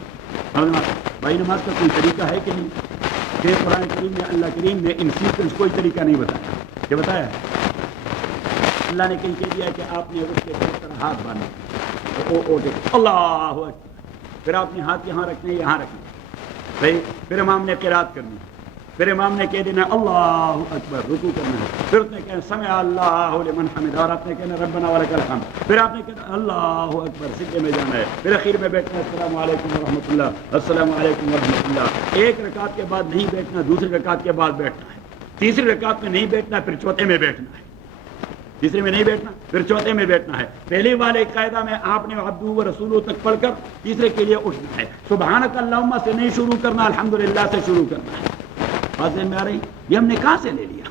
بھائی نماز کا کوئی طریقہ ہے کہ نہیں؟ کہ قرآن کریم میں اللہ کریم نے ان سیکوینس کوئی طریقہ نہیں بتایا، کیا بتایا؟ اللہ نے کہیں کہہ دیا کہ آپ نے اس کے طرح ہاتھ باندھے، اللہ اکبر، پھر آپ نے ہاتھ یہاں رکھنے، یہاں رکھنے، صحیح، پھر امام نے قرات کرنی، پھر امام نے کہہ دینا اللہ اکبر، رکوع کرنا ہے، پھر اس نے کہنا سمع اللہ لمن حمد، اور آپ نے کہنا ربنا ولک الحمد، پھر آپ نے کہنا اللہ اکبر، سجدے میں جانا ہے، پھر اخیر میں بیٹھنا ہے السلام علیکم ورحمۃ اللہ، السلام علیکم ورحمۃ اللہ۔ ایک رکعت کے بعد نہیں بیٹھنا، دوسری رکعت کے بعد بیٹھنا ہے، تیسری رکعت میں نہیں بیٹھنا، پھر چوتھے میں بیٹھنا ہے، تیسرے میں نہیں بیٹھنا، پھر چوتھے میں بیٹھنا ہے۔ پہلے والے قاعدہ میں آپ نے عبدہ و رسولہ تک پڑھ کر تیسرے کے لیے اٹھنا ہے، سبحانک اللہم سے نہیں شروع کرنا، الحمدللہ سے شروع کرنا ہے۔ بات میں آ رہی؟ یہ ہم نے کہاں سے لے لیا؟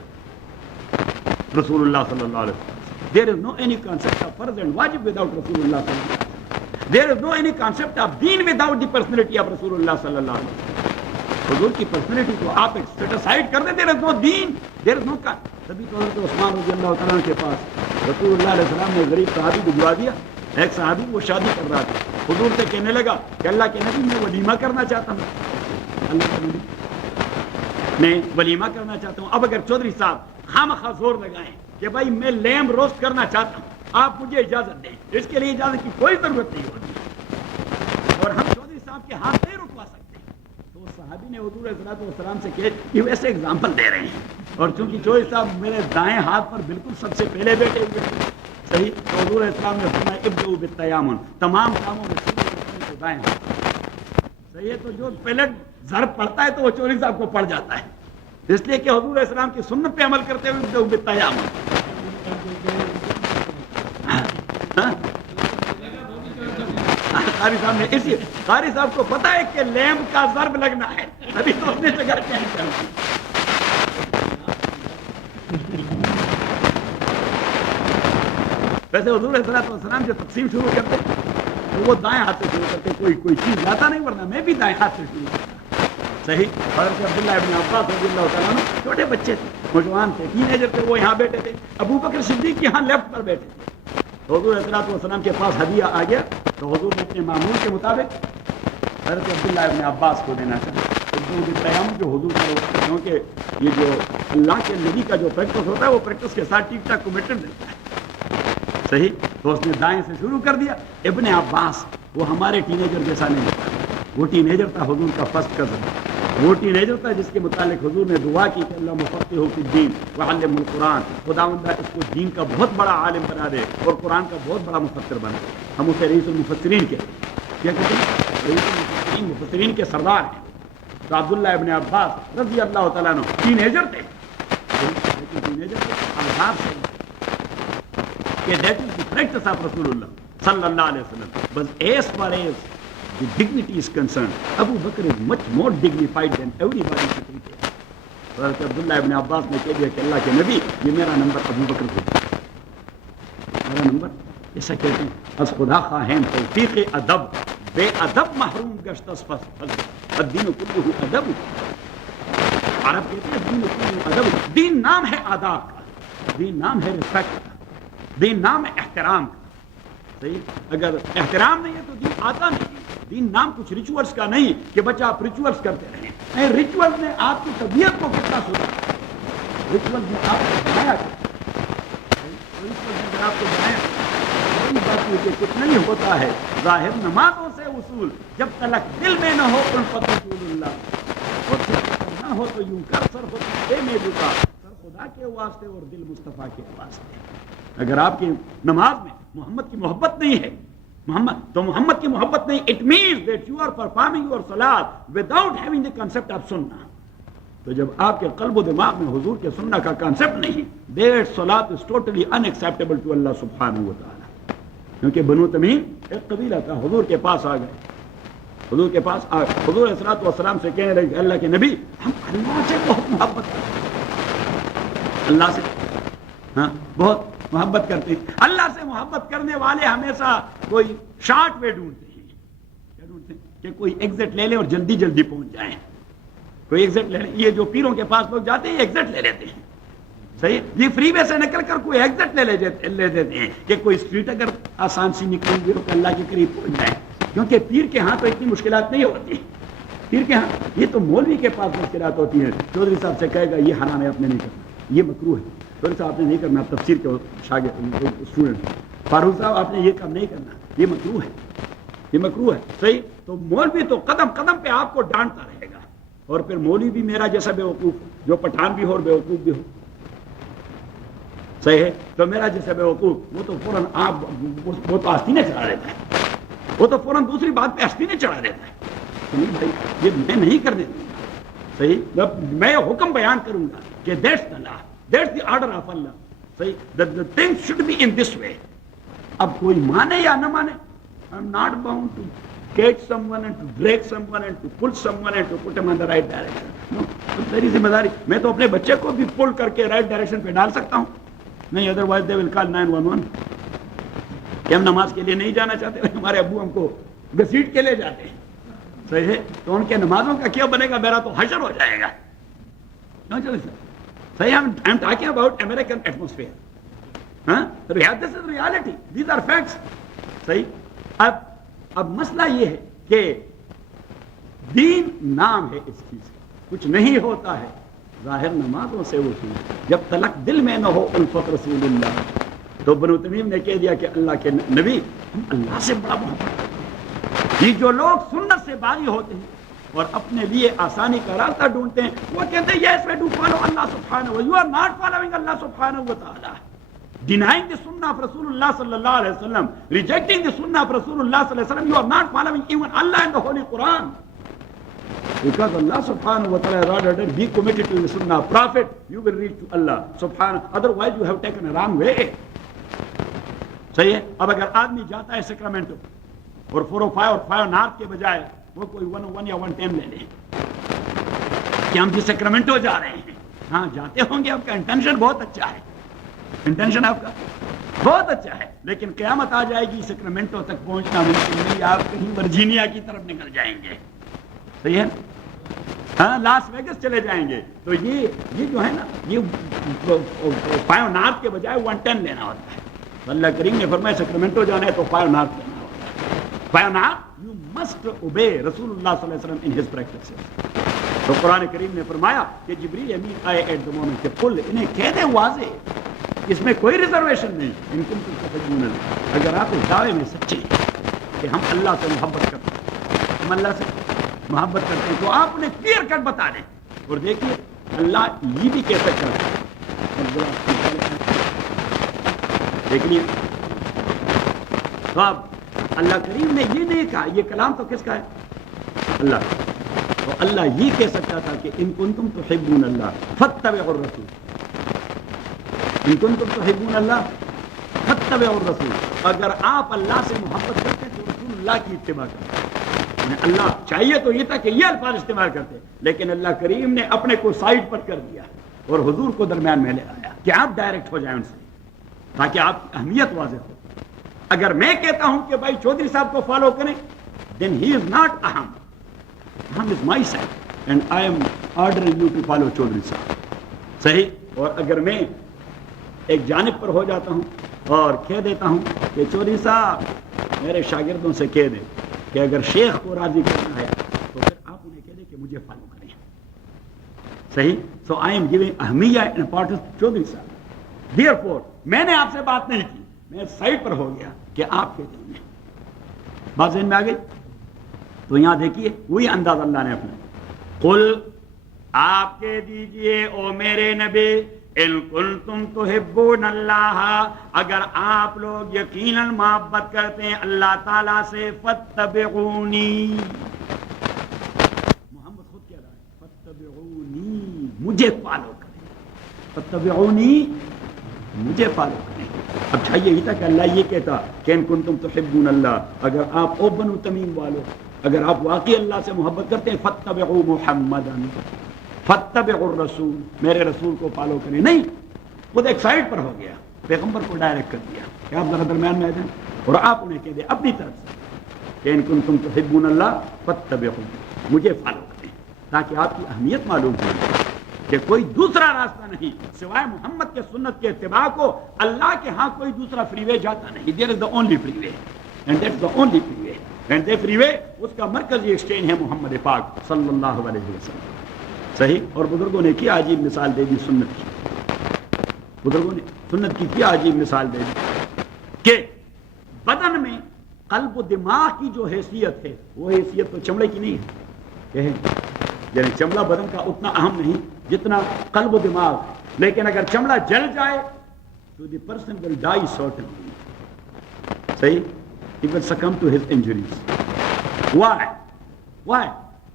رسول اللہ صلی اللہ علیہ وسلم۔ There is no any concept of فرض and واجب without رسول اللہ صلی اللہ علیہ وسلم۔ There is no any concept of deen without the personality of رسول اللہ صلی اللہ علیہ وسلم۔ حضور کی پرسنالٹی کو آپ ایک سیٹ اسائڈ کر دیں، there is no deen، there is no God۔ تبھی تو حضرت عثمان رضی اللہ تعالیٰ کے پاس رسول اللہ علیہ السلام نے غریب صحابی بھجوا دیا۔ ایک صحابی وہ شادی کر رہا تھا، حضور سے کہنے لگا کہ اللہ کے نبی میں ولیمہ کرنا چاہتا ہوں، اللہ کے نبی میں ولیمہ کرنا چاہتا ہوں۔ اب اگر چودھری صاحب خامخواہ زور لگائیں کہ بھائی میں لیمب روسٹ کرنا چاہتا ہوں، آپ مجھے اجازت دیں، اس کے لیے اجازت کی کوئی ضرورت نہیں ہوتی، اور ہم چودھری صاحب کے ہاتھ نہیں رکوا سکتے۔ تو صحابی نے حضور صلی اللہ علیہ وسلم سے کہا کہ ویسے اگزامپل دے رہے ہیں، اور چونکہ چودھری صاحب میرے دائیں ہاتھ پر بالکل سب سے پہلے بیٹھے ہوئے تھے، صحیح، تو حضور علیہ السلام نے فرمایا ابدؤوا بالتیامن، تمام کاموں میں شروع دائیں ہاتھ، صحیح ہے۔ تو جو پہلے ضرب پڑتا ہے تو وہ چودھری صاحب کو پڑ جاتا ہے، اس لیے کہ حضور علیہ السلام کی سنت پہ عمل کرتے ہوئے ابدؤوا بالتیامن۔ قاری صاحب نے اسی قاری صاحب کو پتا ہے کہ لیمب کا ضرب لگنا ہے، ابھی تو اس نے جگہ چینج کر دی۔ ویسے حضور علیہ السلام جو تقسیم شروع کرتے تو وہ دائیں ہاتھ سے شروع کرتے، کوئی چیز لاتا نہیں، ورنہ میں بھی دائیں ہاتھ سے شروع کرتا. صحیح. حضرت عبداللہ ابن عباس رضی اللہ تعالیٰ عنہ چھوٹے بچے تھے، نوجوان تھے، ٹین ایجر تھے، وہ یہاں بیٹھے تھے. ابو بکر صدیق یہاں لیفٹ پر بیٹھے تھے. تو حضور علیہ السلام کے پاس ہدیہ آ گیا تو حضور نے اپنے معمول کے مطابق حضرت عبداللہ ابن عباس کو دینا چاہا. قیام جو حضور کا، کیونکہ یہ جو اللہ کے نبی کا جو پریکٹس ہوتا ہے وہ پریکٹس کے ساتھ ٹھیک ٹھاک کمیٹڈ رہتا ہے. صحیح. تو اس نے دائیں سے شروع کر دیا. ابن عباس وہ ہمارے ٹین ایجر جیسا نہیں تھا، وہ ٹین ایجر تھا حضور کا فرسٹ کزن. وہ ٹین ایجر تھا جس کے متعلق حضور نے دعا کی کہ اللہ مفقہہ فی الدین وعلمہ القرآن، خداوند اس کو دین کا بہت بڑا عالم بنا دے اور قرآن کا بہت بڑا مفسر بنا دے. ہم اسے رئیس المفسرین کہتے ہیں. کیا کہتے ہیں؟ رئیس المفسرین، مفسرین کے سردار ہیں. تو عبداللہ ابن عباس رضی اللہ تعالیٰ عنہ ٹین ایجر تھے، لیکن ٹین ایجر تھے آزاد سے کہ that is the practice of رسول اللہ صلی اللہ علیہ وسلم. بس as far as the dignity is concerned, Abu Bakr is much more dignified than everybody should be there. حضرت عبداللہ ابن عباس نے کہہ دیا کہ اللہ کے نبی یہ میرا نمبر ابو بکر کو دیا، میرا نمبر. ایسا کہتے ہیں از خدا خواہم توفیق ادب بے ادب محروم گشت از الدین کلہ ادب. عرب کہتے ہیں الدین کلہ ادب. دین نام ہے آداب کا، دین نام ہے رسپیکٹ کا، دین نام ہے احترام کا. صحیح. اگر احترام نہیں ہے تو دین آتا نہیں. دین نام کچھ ریچولز کا نہیں کہ بچہ آپ ریچولز کرتے رہیں. نہیں، ریچولز نے آپ کی طبیعت کو کتنا سدھارا، ریچولز نے آپ کو بنایا، ریچولز نے آپ کو بنایا. وہی بات ہے کہ کچھ نہیں ہوتا ہے ظاہر نمازوں سے اصول، جب تلک دل میں نہ ہو الفت رسول اللہ. اور جب نہ ہو تو یوں کر سر ہو دے میں جھکا، سر خدا کے واسطے اور دل مصطفیٰ کے واسطے. اگر آپ کی نماز میں محمد کی محبت نہیں ہے، محمد کی محبت نہیں، it means that you are performing your salah without having the concept of sunnah. تو جب آپ کے قلب و دماغ میں حضور کے سنہ کا کانسیپٹ نہیں، that salah is totally unacceptable to Allah سبحانہ و تعالی. کیونکہ بنو تمیم ایک قبیلہ تھا، حضور کے پاس آ گئے. حضور کے پاس حضور علیہ الصلوۃ والسلام سے کہنے لگے اللہ کے نبی ہم اللہ سے بہت محبت کرتے ہیں، اللہ سے ہاں بہت محبت کرتے ہیں. اللہ سے محبت کرنے والے ہمیشہ کوئی شارٹ وے ڈھونڈتے ہیں. کیا ڈھونڈتے ہیں؟ کہ کوئی ایگزٹ لے لیں اور جلدی جلدی پہنچ جائیں. کوئی ایگزٹ لے لیں. یہ جو پیروں کے پاس لوگ جاتے ہیں ایگزٹ لے لیتے ہیں. صحیح. یہ فری وے سے نکل کر کوئی ایگزٹ لے دیتے ہیں کہ کوئی اسٹریٹ اگر آسان سی نکل گئی تو اللہ کے قریب پہنچ جائیں. کیونکہ پیر کے ہاں تو اتنی مشکلات نہیں ہوتی. پیر کے ہاں یہ تو مولوی کے پاس مشکلات ہوتی ہیں. چودھری صاحب سے کہے گا یہ حرام ہے، آپ نے نہیں کرنا، یہ مکروہ ہے. چودھری صاحب آپ نے نہیں کرنا، آپ تفسیر کے شاگرد اسٹوڈنٹ. فاروق صاحب آپ نے یہ کام نہیں کرنا، یہ مکروہ ہے، یہ مکروہ ہے. صحیح. تو مولوی تو قدم قدم پہ آپ کو ڈانٹتا رہے گا. اور پھر مولوی بھی میرا جیسا بیوقوف، جو پٹھان بھی ہو اور بیوقوف بھی ہو. صحیح ہے. تو میرا جیسا بیوقوف وہ تو فوراً آپ وہ تو آستینیں چڑھا دیتا ہے، وہ تو فوراً دوسری بات پہ آستینیں چڑھا دیتا ہے. نہیں بھائی یہ میں نہیں کرنے دوں گا. صحیح. میں حکم بیان کروں گا کہ that's the law, that's the order of Allah. صحیح. the things should be in this way. اب کوئی مانے یا نہ مانے، I'm not bound to catch someone and to break someone and to pull someone and to put him in the right direction. No. میری ذمہ داری، میں تو اپنے بچے کو بھی پل کر کے رائٹ ڈائریکشن پہ ڈال سکتا ہوں. نہیں ادروائز دے ول کال 911 کہ ہم نماز کے لیے نہیں جانا چاہتے، ہمارے ابو ہم کو گھسیٹ کے لے جاتے ہیں. صحیح ہے. تو ان کے نمازوں کا کیا بنے گا؟ میرا تو حشر ہو جائے گا. صحیح. I'm talking about American atmosphere. This is reality. These are facts. صحیح. اب مسئلہ یہ ہے کہ دین نام ہے اس چیز کا، کچھ نہیں ہوتا ہے ظاہر نمازوں سے. وہ چیز جب تلک دل میں نہ ہو الفت رسول اللہ. تو بنو تمیم نے کہہ دیا کہ اللہ کے نبی ہم اللہ سے بڑا محبت کرتے ہیں. یہ جو لوگ سنت سے باغی ہوتے ہیں اور اپنے لیے آسانی کا راستہ ڈھونڈتے ہیں، وہ کہتے ہیں yes we do follow Allah subhanahu wa ta'ala. You are not following Allah subhanahu wa ta'ala. Denying the sunnah of Rasulullah sallallahu alaihi wasallam, rejecting the sunnah of Rasulullah sallallahu alaihi wasallam, you are not following even Allah and the Holy Quran. Because Allah subhanahu wa ta'ala rather than be committed to the sunnah of Prophet, you will reach to Allah subhanahu. Otherwise you have taken a wrong way. صحیح ہے. اب اگر آدمی جاتا ہے سیکرامنٹو اور 405 اور 5 نارتھ کے بجائے وہ کوئی 101 یا 110 لے لیں کہ ہم جس سیکرامنٹو جا رہے ہیں، ہاں جاتے ہوں گے، آپ کا انٹینشن بہت اچھا ہے، انٹینشن آپ کا بہت اچھا ہے. لیکن قیامت آ جائے گی سیکرامنٹو تک پہنچنا ممکن نہیں، آپ کہیں ورجینیا کی طرف نکل جائیں گے، صحیح ہے، ہاں لاس ویگس چلے جائیں گے. تو یہ جو ہے نا، یہ 5 نارتھ کے بجائے 110 لینا ہوتا ہے. اللہ کریم نے فرمایا سیکرامنٹو جانا ہے تو 5 نارتھ لینا ہوتا ہے. 5 نارتھ یو مسٹ اوبے رسول اللہ صلی اللہ علیہ وسلم ان ہز پریکٹسز. تو قرآن کریم نے فرمایا کہ جبریل امین آئے ایٹ دا مومنٹ کہ قل، انہیں کہہ دیں واضح، اس میں کوئی ریزرویشن نہیں، ان کنتم تحبون اللہ، اگر آپ اس دعوے میں سچے ہیں کہ ہم اللہ سے محبت کرتے ہیں، ہم اللہ سے محبت کرتے ہیں، تو آپ انہیں کلیئر کٹ بتا دیں. اور دیکھیے اللہ یہ بھی کہہ سکتا ہے، دیکھیے تو اب اللہ کریم نے یہ نہیں کہا، یہ کلام تو کس کا ہے؟ اللہ کا. تو اللہ یہ کہہ سکتا تھا کہ ان کنتم تحبون اللہ فاتبعوا الرسول، ان کنتم تحبون اللہ فاتبعوا الرسول، اگر آپ اللہ سے محبت کرتے تو رسول اللہ کی اتباع کرتے. اللہ چاہیے تو یہ تھا کہ یہ الفاظ استعمال کرتے، لیکن اللہ کریم نے اپنے کو سائڈ پر کر دیا اور حضور کو درمیان میں لے آیا کہ آپ ڈائریکٹ ہو جائیں ان سے، تاکہ آپ کی اہمیت واضح ہو. اگر میں کہتا ہوں کہ بھائی چودھری صاحب کو فالو کریں، then he is not اہم is my side and I am ordering you to follow Chaudhry صاحب، صحیح. اور اگر میں ایک جانب پر ہو جاتا ہوں اور کہہ دیتا ہوں کہ چودھری صاحب میرے شاگردوں سے کہہ دیں کہ اگر شیخ کو راضی کرنا ہے تو پھر آپ انہیں کہہ دیں کہ مجھے فالو کریں، صحیح. سو آئی ایم گیونگ اہمیہ اینڈ امپورٹنس چودھری صاحب. دیئر فور میں نے آپ سے بات نہیں کی، میں سائڈ پر ہو گیا کہ آپ کہتے ہیں. بات ذہن میں آ گئی؟ تو یہاں دیکھیے وہی انداز اللہ نے اپنا، قل آپ کہہ دیجئے او میرے نبی، ان کنتم تحبون اللہ، اگر آپ لوگ یقیناً محبت کرتے ہیں اللہ تعالیٰ سے، فاتبعونی، محمد خود کہہ رہا ہے فاتبعونی، مجھے فالو کریں، فاتبعونی، مجھے فالو کریں. اب چاہیے یہ تھا کہ اللہ یہ کہتا کہ ان کنتم تحبون اللہ، اگر آپ او بنو تمیم والو، اگر آپ واقعی اللہ سے محبت کرتے ہیں، فاتبعوا محمدا، فاتبعوا الرسول، میرے رسول کو فالو کریں. نہیں، خود ایک سائڈ پر ہو گیا، پیغمبر کو ڈائریکٹ کر دیا کہ آپ ذرا درمیان میں آ جائیں اور آپ انہیں کہہ دیں اپنی طرف سے کہ ان کنتم تحبون اللہ فاتبعوا، مجھے فالو کریں، تاکہ آپ کی اہمیت معلوم ہو کہ کوئی دوسرا راستہ نہیں سوائے محمد کے سنت کے اتباع کو. اللہ کے ہاں کوئی دوسرا فری وے جاتا نہیں. There is the only free way and that's the only free way, and the free way اس کا مرکزی ایکسچینج ہے محمد پاک صلی اللہ علیہ وسلم، صحیح. اور بزرگوں نے کیا عجیب مثال دے دی سنت کی، بزرگوں نے سنت کی کیا عجیب مثال دے دی کہ بدن میں قلب و دماغ کی جو حیثیت ہے وہ حیثیت تو چمڑے کی نہیں ہے، یعنی چمڑا بدن کا اتنا اہم نہیں جتنا قلب و دماغ. لیکن اگر چمڑا جل جائے تو the person will dye certainly, صحیح، he will succumb to his injuries. Why?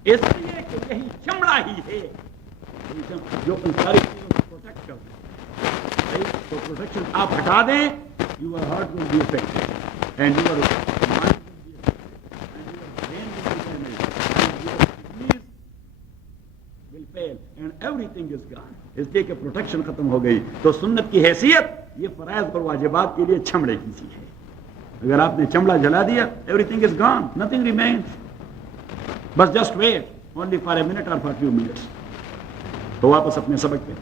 اس لیے کہ یہی چمڑا ہی ہے جو ان ساری چیزوں کو پروٹیکٹ کرتا ہے، صحیح. تو پروٹیکشن آپ ہٹا دیں، your heart will be affected and your mind will be affected and your brain will be damaged and your kidneys will fail and everything is gone. اس لیے کہ پروٹیکشن ختم ہو گئی. تو سنت کی حیثیت یہ فرائض اور واجبات کے لیے چمڑے کی چیز ہے. اگر آپ نے چمڑا جلا دیا everything is gone, nothing remains. بس just wait only for a minute or for few minutes. تو واپس اپنے سبق پہ.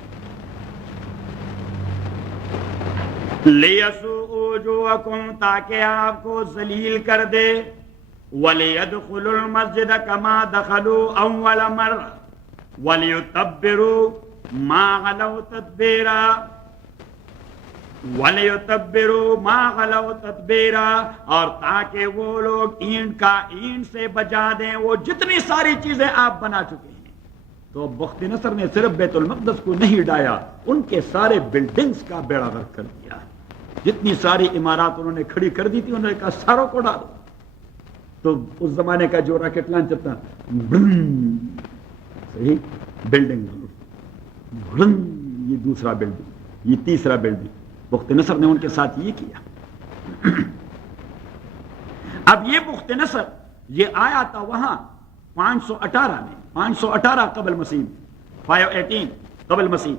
لِيَسُوءُ وُجُوهَكُمْ، تاکہ آپ کو ذلیل کر دے. وَلِيَدْخُلُوا الْمَسْجِدَ كَمَا دَخَلُوا أَوَّلَ مَرَّةٍ وَلِيُتَبِّرُوا مَا غَلَوْا تَتْبِيرًا، وَلِيُتَبِّرُوا مَا غَلَوْا تَتْبِيرًا، اور تاکہ وہ لوگ اینٹ کا اینٹ سے بجا دیں وہ جتنی ساری چیزیں آپ بنا چکے ہیں. تو بخت نصر نے صرف بیت المقدس کو نہیں ڈایا، ان کے سارے بلڈنگز کا بیڑا غرق کر دیا. جتنی ساری عمارات انہوں نے کھڑی کر دی تھی انہوں نے کہا ساروں کو ڈالو. تو اس زمانے کا جو راکٹ لانچر تھا، صحیح، بلڈنگ، یہ دوسرا بلڈنگ، یہ تیسرا بلڈنگ. بخت نصر نے ان کے ساتھ یہ کیا. اب یہ بخت نصر یہ آیا تھا وہاں 518 میں، 518 قبل مسیح، 518 قبل مسیح.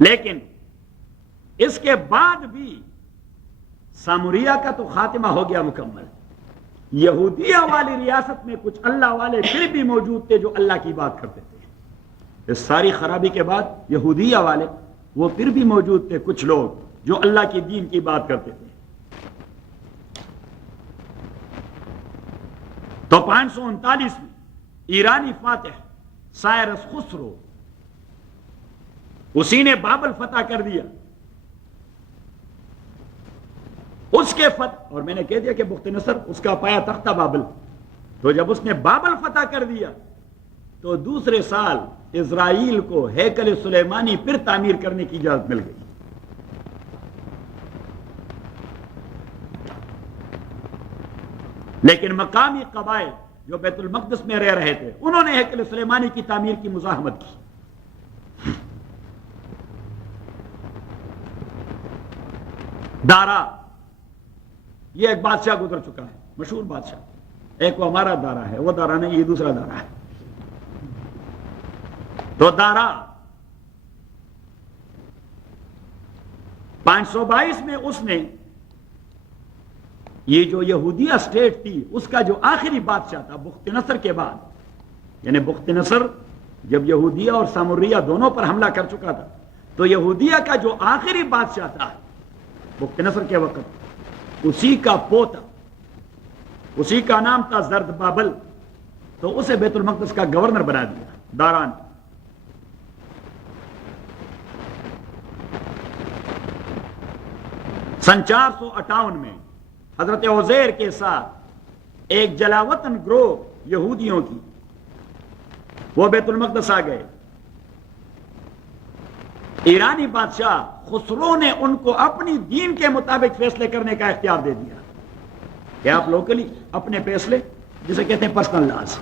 لیکن اس کے بعد بھی ساموریہ کا تو خاتمہ ہو گیا مکمل. یہودیہ والی ریاست میں کچھ اللہ والے پھر بھی موجود تھے جو اللہ کی بات کرتے تھے. اس ساری خرابی کے بعد یہودیہ والے وہ پھر بھی موجود تھے، کچھ لوگ جو اللہ کی دین کی بات کرتے تھے. تو 539 میں ایرانی فاتح سائرس خسرو، اسی نے بابل فتح کر دیا. اس کے فتح، اور میں نے کہہ دیا کہ بخت نصر اس کا پایا تختہ بابل. تو جب اس نے بابل فتح کر دیا تو دوسرے سال اسرائیل کو ہیکل سلیمانی پھر تعمیر کرنے کی اجازت مل گئی. لیکن مقامی قبائل جو بیت المقدس میں رہ رہے تھے انہوں نے ہیکل سلیمانی کی تعمیر کی مزاحمت کی. دارا، یہ ایک بادشاہ گزر چکا ہے، مشہور بادشاہ. ایک وہ ہمارا دارا ہے، وہ دارا نہیں، یہ دوسرا دارا ہے. تو دارا 522 میں اس نے یہ جو یہودیہ اسٹیٹ تھی اس کا جو آخری بادشاہ تھا بخت نصر کے بعد، یعنی بخت نصر جب یہودیہ اور ساموریہ دونوں پر حملہ کر چکا تھا تو یہودیہ کا جو آخری بادشاہ تھا بخت نصر کے وقت، اسی کا پوتا، اسی کا نام تھا زرد بابل. تو اسے بیت المقدس کا گورنر بنا دیا داران. سن 458 میں حضرت عزیر کے ساتھ ایک جلاوطن گروہ یہودیوں کی وہ بیت المقدس آ گئے. ایرانی بادشاہ خسرو نے ان کو اپنی دین کے مطابق فیصلے کرنے کا اختیار دے دیا کہ آپ لوکلی اپنے فیصلے، جسے کہتے ہیں پرسنل لاز،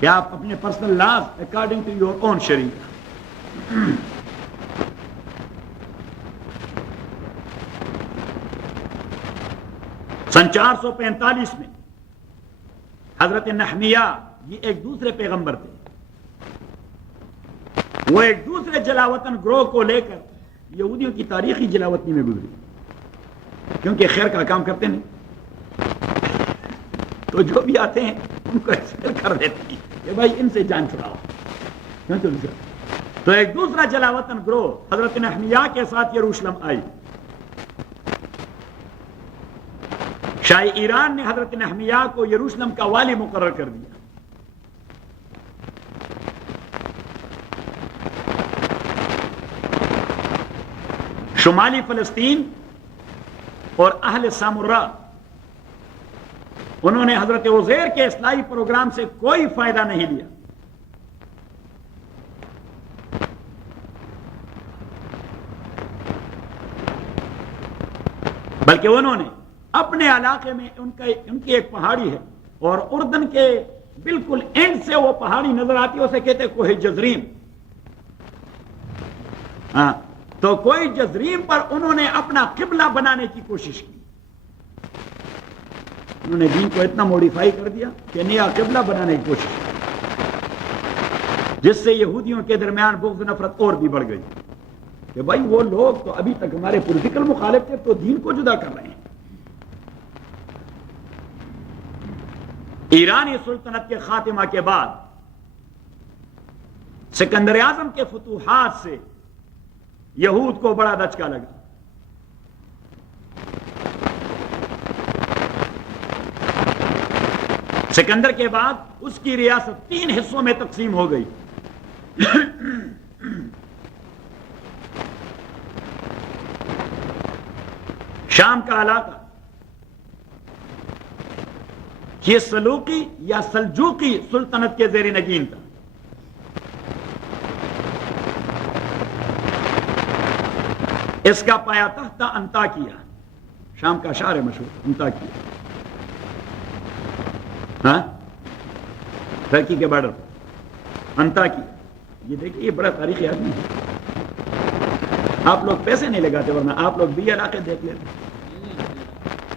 کہ آپ اپنے personal laws according to your own sharia. سن 445 میں حضرت نحمیہ، یہ ایک دوسرے پیغمبر تھے، وہ ایک دوسرے جلاوطن گروہ کو لے کر یہودیوں کی تاریخی جلاوطنی میں گزری، کیونکہ خیر کا کام کرتے نہیں تو جو بھی آتے ہیں ان کو ایکسپیل کر دیتے ہیں کہ بھائی ان سے جان چھڑاؤ. تو ایک دوسرا جلاوطن گروہ حضرت نحمیہ کے ساتھ یروشلم آئی. شاہ ایران نے حضرت نحمیہ کو یروشلم کا والی مقرر کر دیا. شمالی فلسطین اور اہل سامرہ انہوں نے حضرت عزیر کے اصلاحی پروگرام سے کوئی فائدہ نہیں لیا. بلکہ انہوں نے اپنے علاقے میں ان کی ایک پہاڑی ہے اور اردن کے بالکل اینڈ سے وہ پہاڑی نظر آتی ہے، اسے کہتے کوہ جزریم. ہاں، تو کوئی جزریم پر انہوں نے اپنا قبلہ بنانے کی کوشش کی. انہوں نے دین کو اتنا موڈیفائی کر دیا کہ نیا قبلہ بنانے کی کوشش کی، جس سے یہودیوں کے درمیان بغض نفرت اور بھی بڑھ گئی کہ بھائی وہ لوگ تو ابھی تک ہمارے پولیٹیکل مخالف تھے تو دین کو جدا کر رہے ہیں. ایرانی سلطنت کے خاتمہ کے بعد سکندر اعظم کے فتوحات سے یہود کو بڑا دھچکا لگا. سکندر کے بعد اس کی ریاست 3 حصوں میں تقسیم ہو گئی. شام کا علاقہ یہ سلوکی یا سلجوقی سلطنت کے زیر نگین تھا. اس کا پایا تخت تھا انطاکیہ، شام کا شہر ہے مشہور انطاکیہ، ہاں، ترکی کے بارڈر پر انطاکیہ. یہ دیکھیے یہ بڑا تاریخی آدمی ہے. آپ لوگ پیسے نہیں لگاتے ورنہ آپ لوگ بھی علاقے دیکھ لیتے.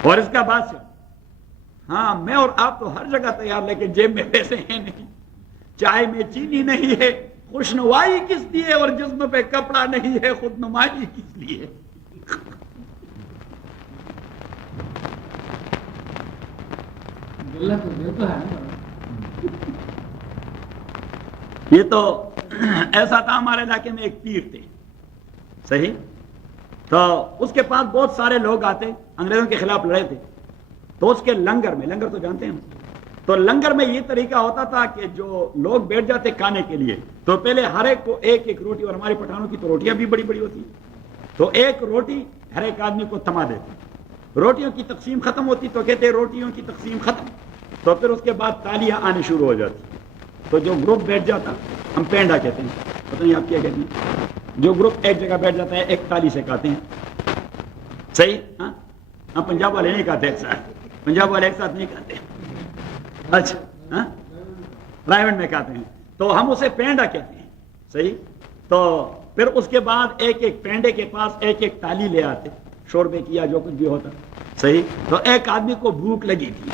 اور اس کا بادشاہ، ہاں میں اور آپ تو ہر جگہ تیار، لیکن جیب میں پیسے ہیں نہیں، چائے میں چینی نہیں ہے، خوشنوائی کس لیے اور جسم پہ کپڑا نہیں ہے، خود نمائی کس لیے؟ یہ تو ایسا تھا، ہمارے علاقے میں ایک پیر تھے، صحیح، تو اس کے پاس بہت سارے لوگ آتے، انگریزوں کے خلاف لڑے تھے، تو اس کے لنگر میں، لنگر تو جانتے ہیں، تو لنگر میں یہ طریقہ ہوتا تھا کہ جو لوگ بیٹھ جاتے کھانے کے لیے تو پہلے ہر ایک کو ایک ایک روٹی، اور ہمارے پٹھانوں کی تو روٹیاں بھی بڑی بڑی ہوتی ہیں، تو ایک روٹی ہر ایک آدمی کو تھما دیتے، روٹیوں کی تقسیم ختم ہوتی تو کہتے روٹیوں کی تقسیم ختم، تو پھر اس کے بعد تالیاں آنی شروع ہو جاتی، تو جو گروپ بیٹھ جاتا، ہم پینڈا کہتے ہیں، پتہ نہیں آپ کیا کہتے ہیں، جو گروپ ایک جگہ بیٹھ جاتا ہے ایک تالی سے کہتے ہیں، صحیح، ہاں ہم پنجاب والے نہیں کہتے ایک ساتھ، پنجاب والے ایک ساتھ نہیں کہتے، اچھا ہاں پرائیویٹ میں کہتے ہیں، تو ہم اسے پینڈا کہتے ہیں، صحیح، تو پھر اس کے بعد ایک ایک پینڈے کے پاس ایک ایک تالی لے آتے، شوربے کیا جو کچھ بھی ہوتا، صحیح، تو ایک آدمی کو بھوک لگی تھی،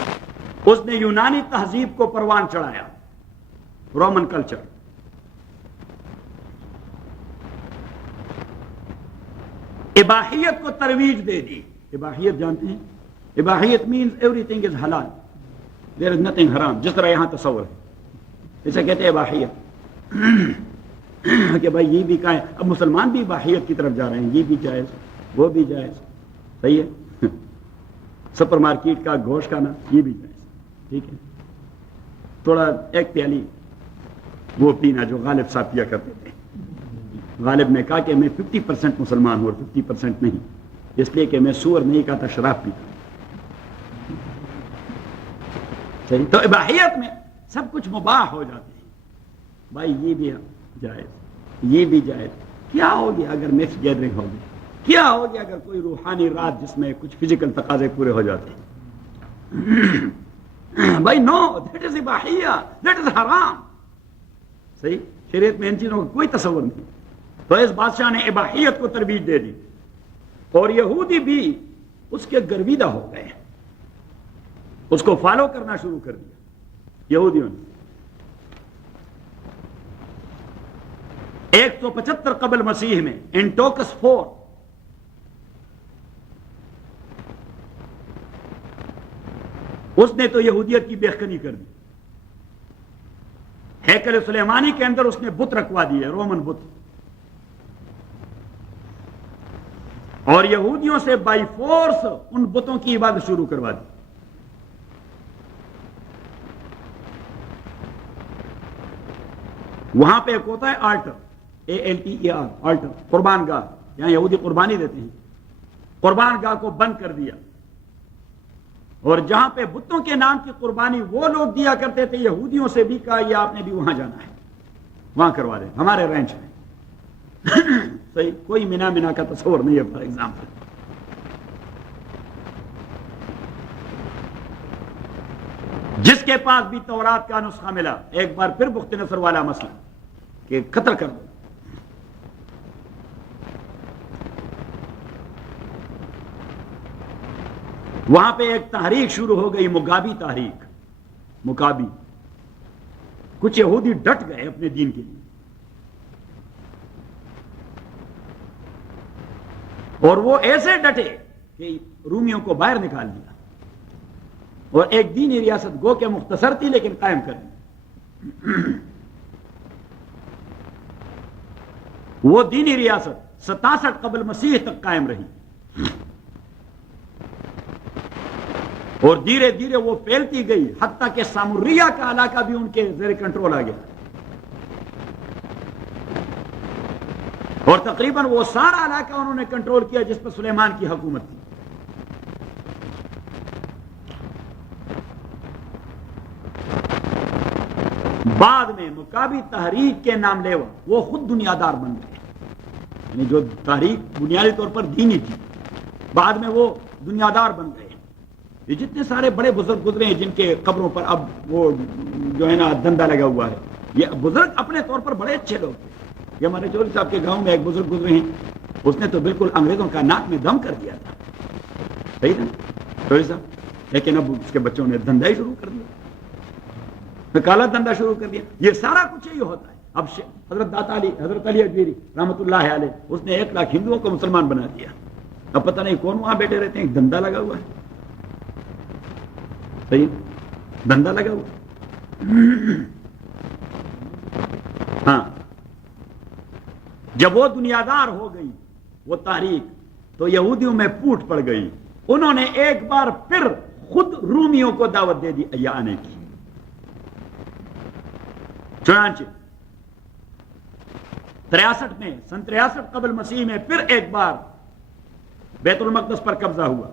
اس نے یونانی تہذیب کو پروان چڑھایا، رومن کلچر، اباحیت کو ترویج دے دی، اباحیت جانتے ہیں، اباحیت مینز ایوری تھنگ از حلال، دیر از نتھنگ حرام، جس طرح یہاں تصور ہے، اسے کہتے ہیں اباحیت، کہ بھائی یہ بھی کہا ہے، اب مسلمان بھی اباحیت کی طرف جا رہے ہیں، یہ بھی جائز وہ بھی جائز، صحیح ہے، سپر مارکیٹ کا گوشت کھانا یہ بھی جائز، ٹھیک ہے، تھوڑا ایک پیالی وہ پینا جو غالب صاحب پیا کرتے تھے، غالب نے کہا کہ میں 50% مسلمان ہوں اور 50% نہیں، اس لیے کہ میں سور نہیں کہتا، شراب پیتا، صحیح، تو اباحیت میں سب کچھ مباح ہو جاتے ہیں، بھائی یہ بھی جائز یہ بھی جائز، کیا ہو گیا اگر مکس گیدرنگ ہو گئی، کیا ہو گیا اگر کوئی روحانی رات جس میں کچھ فزیکل تقاضے پورے ہو جاتے ہیں، بھائی نو، دیٹ از اباحیہ، دیٹ از حرام، صحیح، شریعت میں ان چیزوں کا کوئی تصور نہیں، تو اس بادشاہ نے اباحیت کو تربیت دے دی، اور یہودی بھی اس کے گرویدہ ہو گئے، اس کو فالو کرنا شروع کر دیا یہودیوں نے۔ 175 قبل مسیح میں انٹوکس 4 اس نے تو یہودیت کی بیخنی کر دی، ہیکل سلیمانی کے اندر اس نے بت رکھوا دیے، رومن بت، اور یہودیوں سے بائی فورس ان بتوں کی عبادت شروع کروا دی۔ وہاں پہ ایک ہوتا ہے آلٹر، ALTER، آلٹر، قربان گاہ، یہاں یہودی قربانی دیتے ہیں، قربان گاہ کو بند کر دیا، اور جہاں پہ بتوں کے نام کی قربانی وہ لوگ دیا کرتے تھے، یہودیوں سے بھی کہا یہ آپ نے بھی وہاں جانا ہے، وہاں کروا دیں، ہمارے رینچ میں صحیح، کوئی مینا کا تصور نہیں ہے، فار ایگزامپل، جس کے پاس بھی تورات کا نسخہ ملا، ایک بار پھر بخت نصر والا مسئلہ کہ قتل کر دو، وہاں پہ ایک تحریک شروع ہو گئی، مغابی تحریک، مغابی، کچھ یہودی ڈٹ گئے اپنے دین کے لیے، اور وہ ایسے ڈٹے کہ رومیوں کو باہر نکال دیا، اور ایک دینی ریاست گو کہ مختصر تھی لیکن قائم کر دی، وہ دینی ریاست 67 قبل مسیح تک قائم رہی، اور دھیرے دھیرے وہ پھیلتی گئی، حتیٰ کہ سامریہ کا علاقہ بھی ان کے زیر کنٹرول آ گیا، اور تقریباً وہ سارا علاقہ انہوں نے کنٹرول کیا جس پر سلیمان کی حکومت تھی۔ بعد میں مقابی تحریک کے نام لیوا وہ خود دنیا دار بن گئے، یعنی جو تحریک بنیادی طور پر دینی تھی، بعد میں وہ دنیا دار بن گئے۔ یہ جتنے سارے بڑے بزرگ گزرے ہیں جن کے قبروں پر اب وہ جو ہے نا دندا لگا ہوا ہے، یہ بزرگ اپنے طور پر بڑے اچھے لوگ تھے۔ یہ ہمارے چودھری صاحب کے گاؤں میں ایک بزرگ گزرے ہیں، اس نے تو بالکل انگریزوں کا ناک میں دم کر دیا تھا، صحیح تھا چودھری صاحب، لیکن اب اس کے بچوں نے دھندا ہی شروع کر دیا، کالا دھندا شروع کر دیا۔ یہ سارا کچھ یہی ہوتا ہے، اب حضرت داتا علی، حضرت علی اجمیری رحمۃ اللہ علیہ، اس نے 1 لاکھ ہندوؤں کو مسلمان بنا دیا. اب پتہ نہیں کون وہاں بیٹھے رہتے ہیں، ایک دھندا لگا ہوا ہے. صحیح، دھندا لگا ہوا. ہاں، جب وہ دنیا دار ہو گئی وہ تحریک، تو یہودیوں میں پھوٹ پڑ گئی. انہوں نے ایک بار پھر خود رومیوں کو دعوت دے دی آنے کی. چنانچہ 63 میں، سن 63 قبل مسیح میں پھر ایک بار بیت المقدس پر قبضہ ہوا.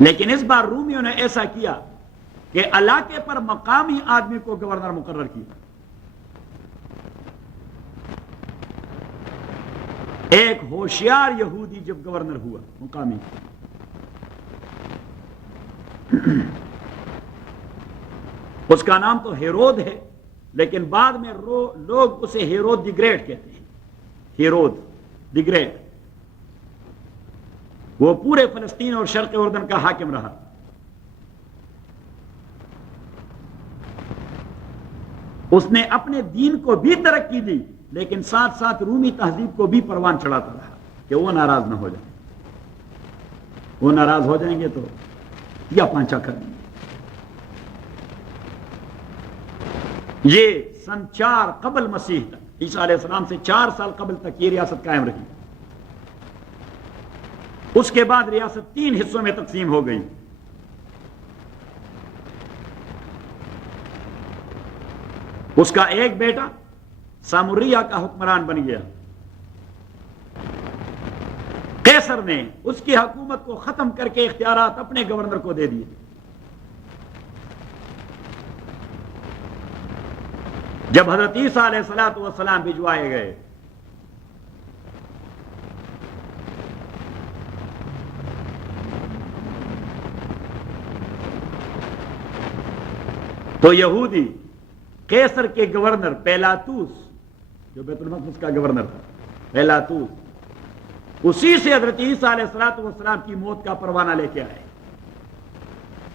لیکن اس بار رومیوں نے ایسا کیا کہ علاقے پر مقامی آدمی کو گورنر مقرر کیا. ایک ہوشیار یہودی جب گورنر ہوا مقامی، اس کا نام تو ہیرود ہے، لیکن بعد میں لوگ اسے ہیرود دی گریٹ کہتے ہیں. ہیرود دی گریٹ، وہ پورے فلسطین اور شرق اردن کا حاکم رہا. اس نے اپنے دین کو بھی ترقی دی، لیکن ساتھ ساتھ رومی تہذیب کو بھی پروان چڑھاتا رہا کہ وہ ناراض نہ ہو جائیں. وہ ناراض ہو جائیں گے تو یا پانچا کر دیں گے. یہ سن 4 قبل مسیح تک، عیسیٰ علیہ السلام سے 4 سال قبل تک یہ ریاست قائم رہی. اس کے بعد ریاست 3 حصوں میں تقسیم ہو گئی. اس کا ایک بیٹا ساموریہ کا حکمران بن گیا. قیصر نے اس کی حکومت کو ختم کر کے اختیارات اپنے گورنر کو دے دیے. جب حضرت عیسیٰ علیہ السلام بھجوائے گئے تو یہودی قیصر کے گورنر پیلاطوس، جو بیت المقدس کا گورنر تھا، پیلاطوس، اسی سے حضرت عیسیٰ علیہ السلام کی موت کا پروانہ لے کے آئے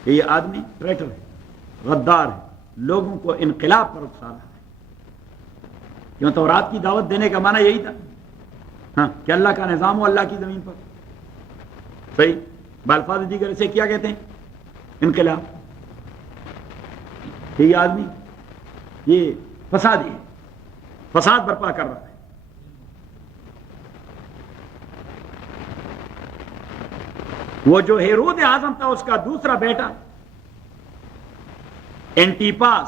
کہ یہ آدمی ٹریٹر ہے، غدار ہے، لوگوں کو انقلاب پر اکسا رہا ہے. کیوں تورات کی دعوت دینے کا معنی یہی تھا، ہاں، کہ اللہ کا نظام ہو اللہ کی زمین پر. صحیح، بالفاظ دیگر اسے کیا کہتے ہیں؟ انقلاب. کہ یہ آدمی یہ فسادی ہے، فساد برپا کر رہا ہے. وہ جو ہیرود اعظم تھا اس کا دوسرا بیٹا اینٹیپاس،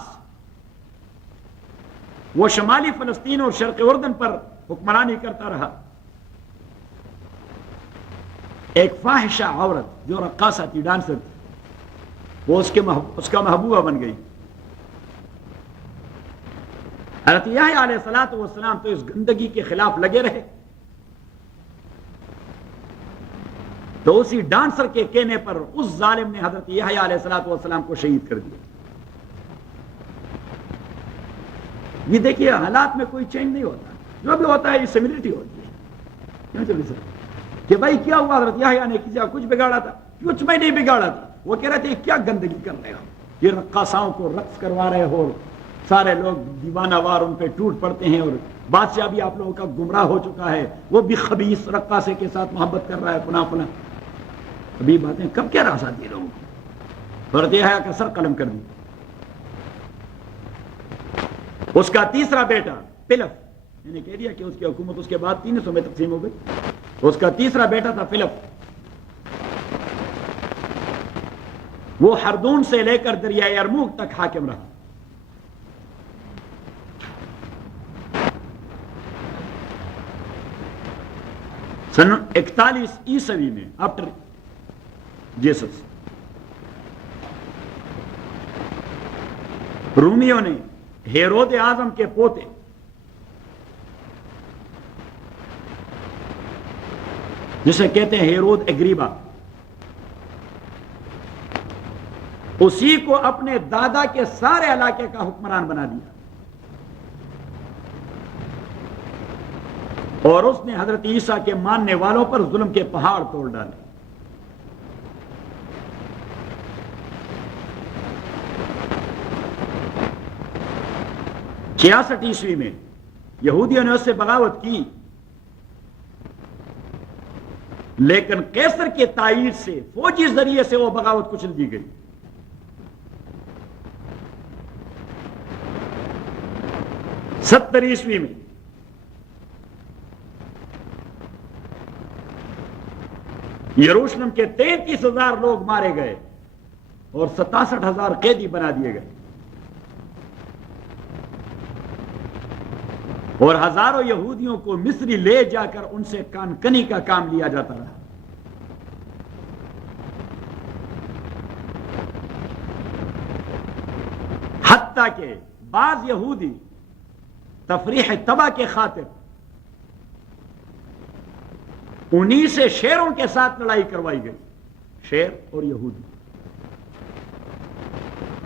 وہ شمالی فلسطین اور شرق اردن پر حکمرانی کرتا رہا. ایک فاحشہ عورت جو رقاصہ تھی، ڈانسر تھی، وہ اس کا محبوبہ بن گئی. حضرت یحییٰ علیہ السلام تو اس گندگی کے خلاف لگے رہے، تو اسی ڈانسر کے کہنے پر اس ظالم نے حضرت یحییٰ علیہ السلام کو شہید کر دیا. یہ دیکھیے حالات میں کوئی چینج نہیں ہوتا، جو بھی ہوتا ہے یہ سملرٹی ہوتی ہے. کہ بھائی کیا ہوا، حضرت یحییٰ نے کسی کا کچھ بگاڑا تھا؟ کچھ میں نہیں بگاڑا تھا. وہ کہہ رہے تھے کیا گندگی کر رہے ہو، یہ رقاصاؤں کو رقص کروا رہے ہو، سارے لوگ دیوانہ وار ان پہ ٹوٹ پڑتے ہیں، اور بادشاہ بھی آپ لوگوں کا گمراہ ہو چکا ہے، وہ بھی خبیث رقاصے کے ساتھ محبت کر رہا ہے، فلاں فلاں. ابھی باتیں کب کیا راس آتی لوگوں کو. حضرت یحییٰ کا سر قلم کر دیا. اس کا تیسرا بیٹا فلپ، میں نے کہہ دیا کہ اس کی حکومت اس کے بعد 3 حصوں میں تقسیم ہو گئی. اس کا تیسرا بیٹا تھا فلپ. وہ ہردون سے لے کر دریائے ارموک تک حاکم رہا. سن 41 عیسوی میں آفٹر جیسس رومیوں نے ہیرود اعظم کے پوتے جسے کہتے ہیں ہیرود اگریبا، اسی کو اپنے دادا کے سارے علاقے کا حکمران بنا دیا. اور اس نے حضرت عیسیٰ کے ماننے والوں پر ظلم کے پہاڑ توڑ ڈالے. ء میں یہودیوں نے اس سے بغاوت کی، لیکن قیصر کے تائید سے فوجی ذریعے سے وہ بغاوت کچل دی گئی. 70 میں یروشلم کے 33,000 لوگ مارے گئے اور 67,000 قیدی بنا دیے گئے، اور ہزاروں یہودیوں کو مصری لے جا کر ان سے کان کنی کا کام لیا جاتا رہا. حتیٰ کہ بعض یہودی تفریح تباہ کے خاطر انہی سے شیروں کے ساتھ لڑائی کروائی گئی، شیر اور یہودی،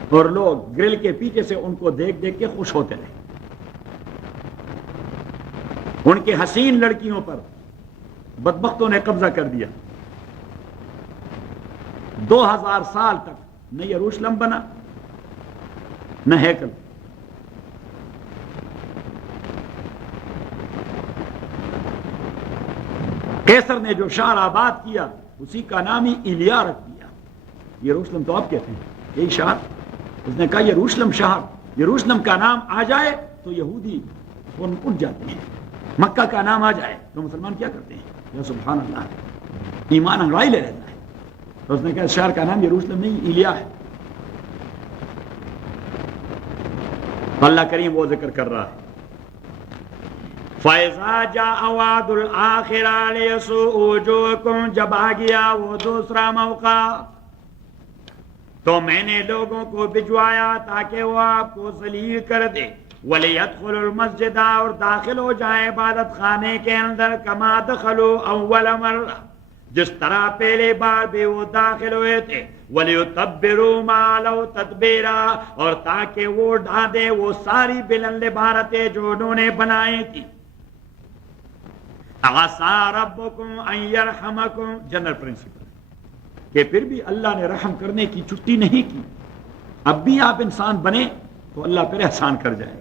اور لوگ گرل کے پیچھے سے ان کو دیکھ دیکھ کے خوش ہوتے رہے. ان کے حسین لڑکیوں پر بدبختوں نے قبضہ کر دیا. 2000 سال تک نہ یروشلم بنا نہ ہیکل. قیصر نے جو شہر آباد کیا اسی کا نام ہی ایلیا رکھ دیا. یروشلم تو آپ کہتے ہیں یہی شہر. اس نے کہا یروشلم شہر، یروشلم کا نام آ جائے تو یہودی فوراً اٹھ جاتے ہیں، مکہ کا نام آ جائے تو مسلمان کیا کرتے ہیں؟ یا سبحان اللہ، ایمان انگڑائی لے لیتا ہے. تو اس نے کہا شہر کا نام یروشلم نہیں ایلیا ہے. اللہ کریم وہ ذکر کر رہا ہے، فَإِذَا جَاءَ وَعْدُ الْآخِرَةِ لِيَسُوءُ وُجُوهَكُمْ، جب آ گیا وہ دوسرا موقع تو میں نے لوگوں کو بھجوایا تاکہ وہ آپ کو ذلیل کر دے. وَلِيَدْخُلُوا الْمَسْجِدَ، اور داخل ہو جائیں عبادت خانے کے اندر، كَمَا دَخَلُوا أَوَّلَ مَرَّةٍ، جس طرح پہلے بار بھی وہ داخل ہوئے تھے. وَلِيُتَبِّرُوا مَا عَلَوْا تَتْبِيرًا، اور تاکہ وہ ڈھا دیں وہ ساری بلند عبارتیں جو انہوں نے بنائی تھی. عَسَىٰ رَبُّكُمْ أَن يَرْحَمَكُمْ، جنرل پرنسپل کہ پھر بھی اللہ نے رحم کرنے کی چھٹی نہیں کی. اب بھی آپ انسان بنے تو اللہ پھر احسان کر جائے.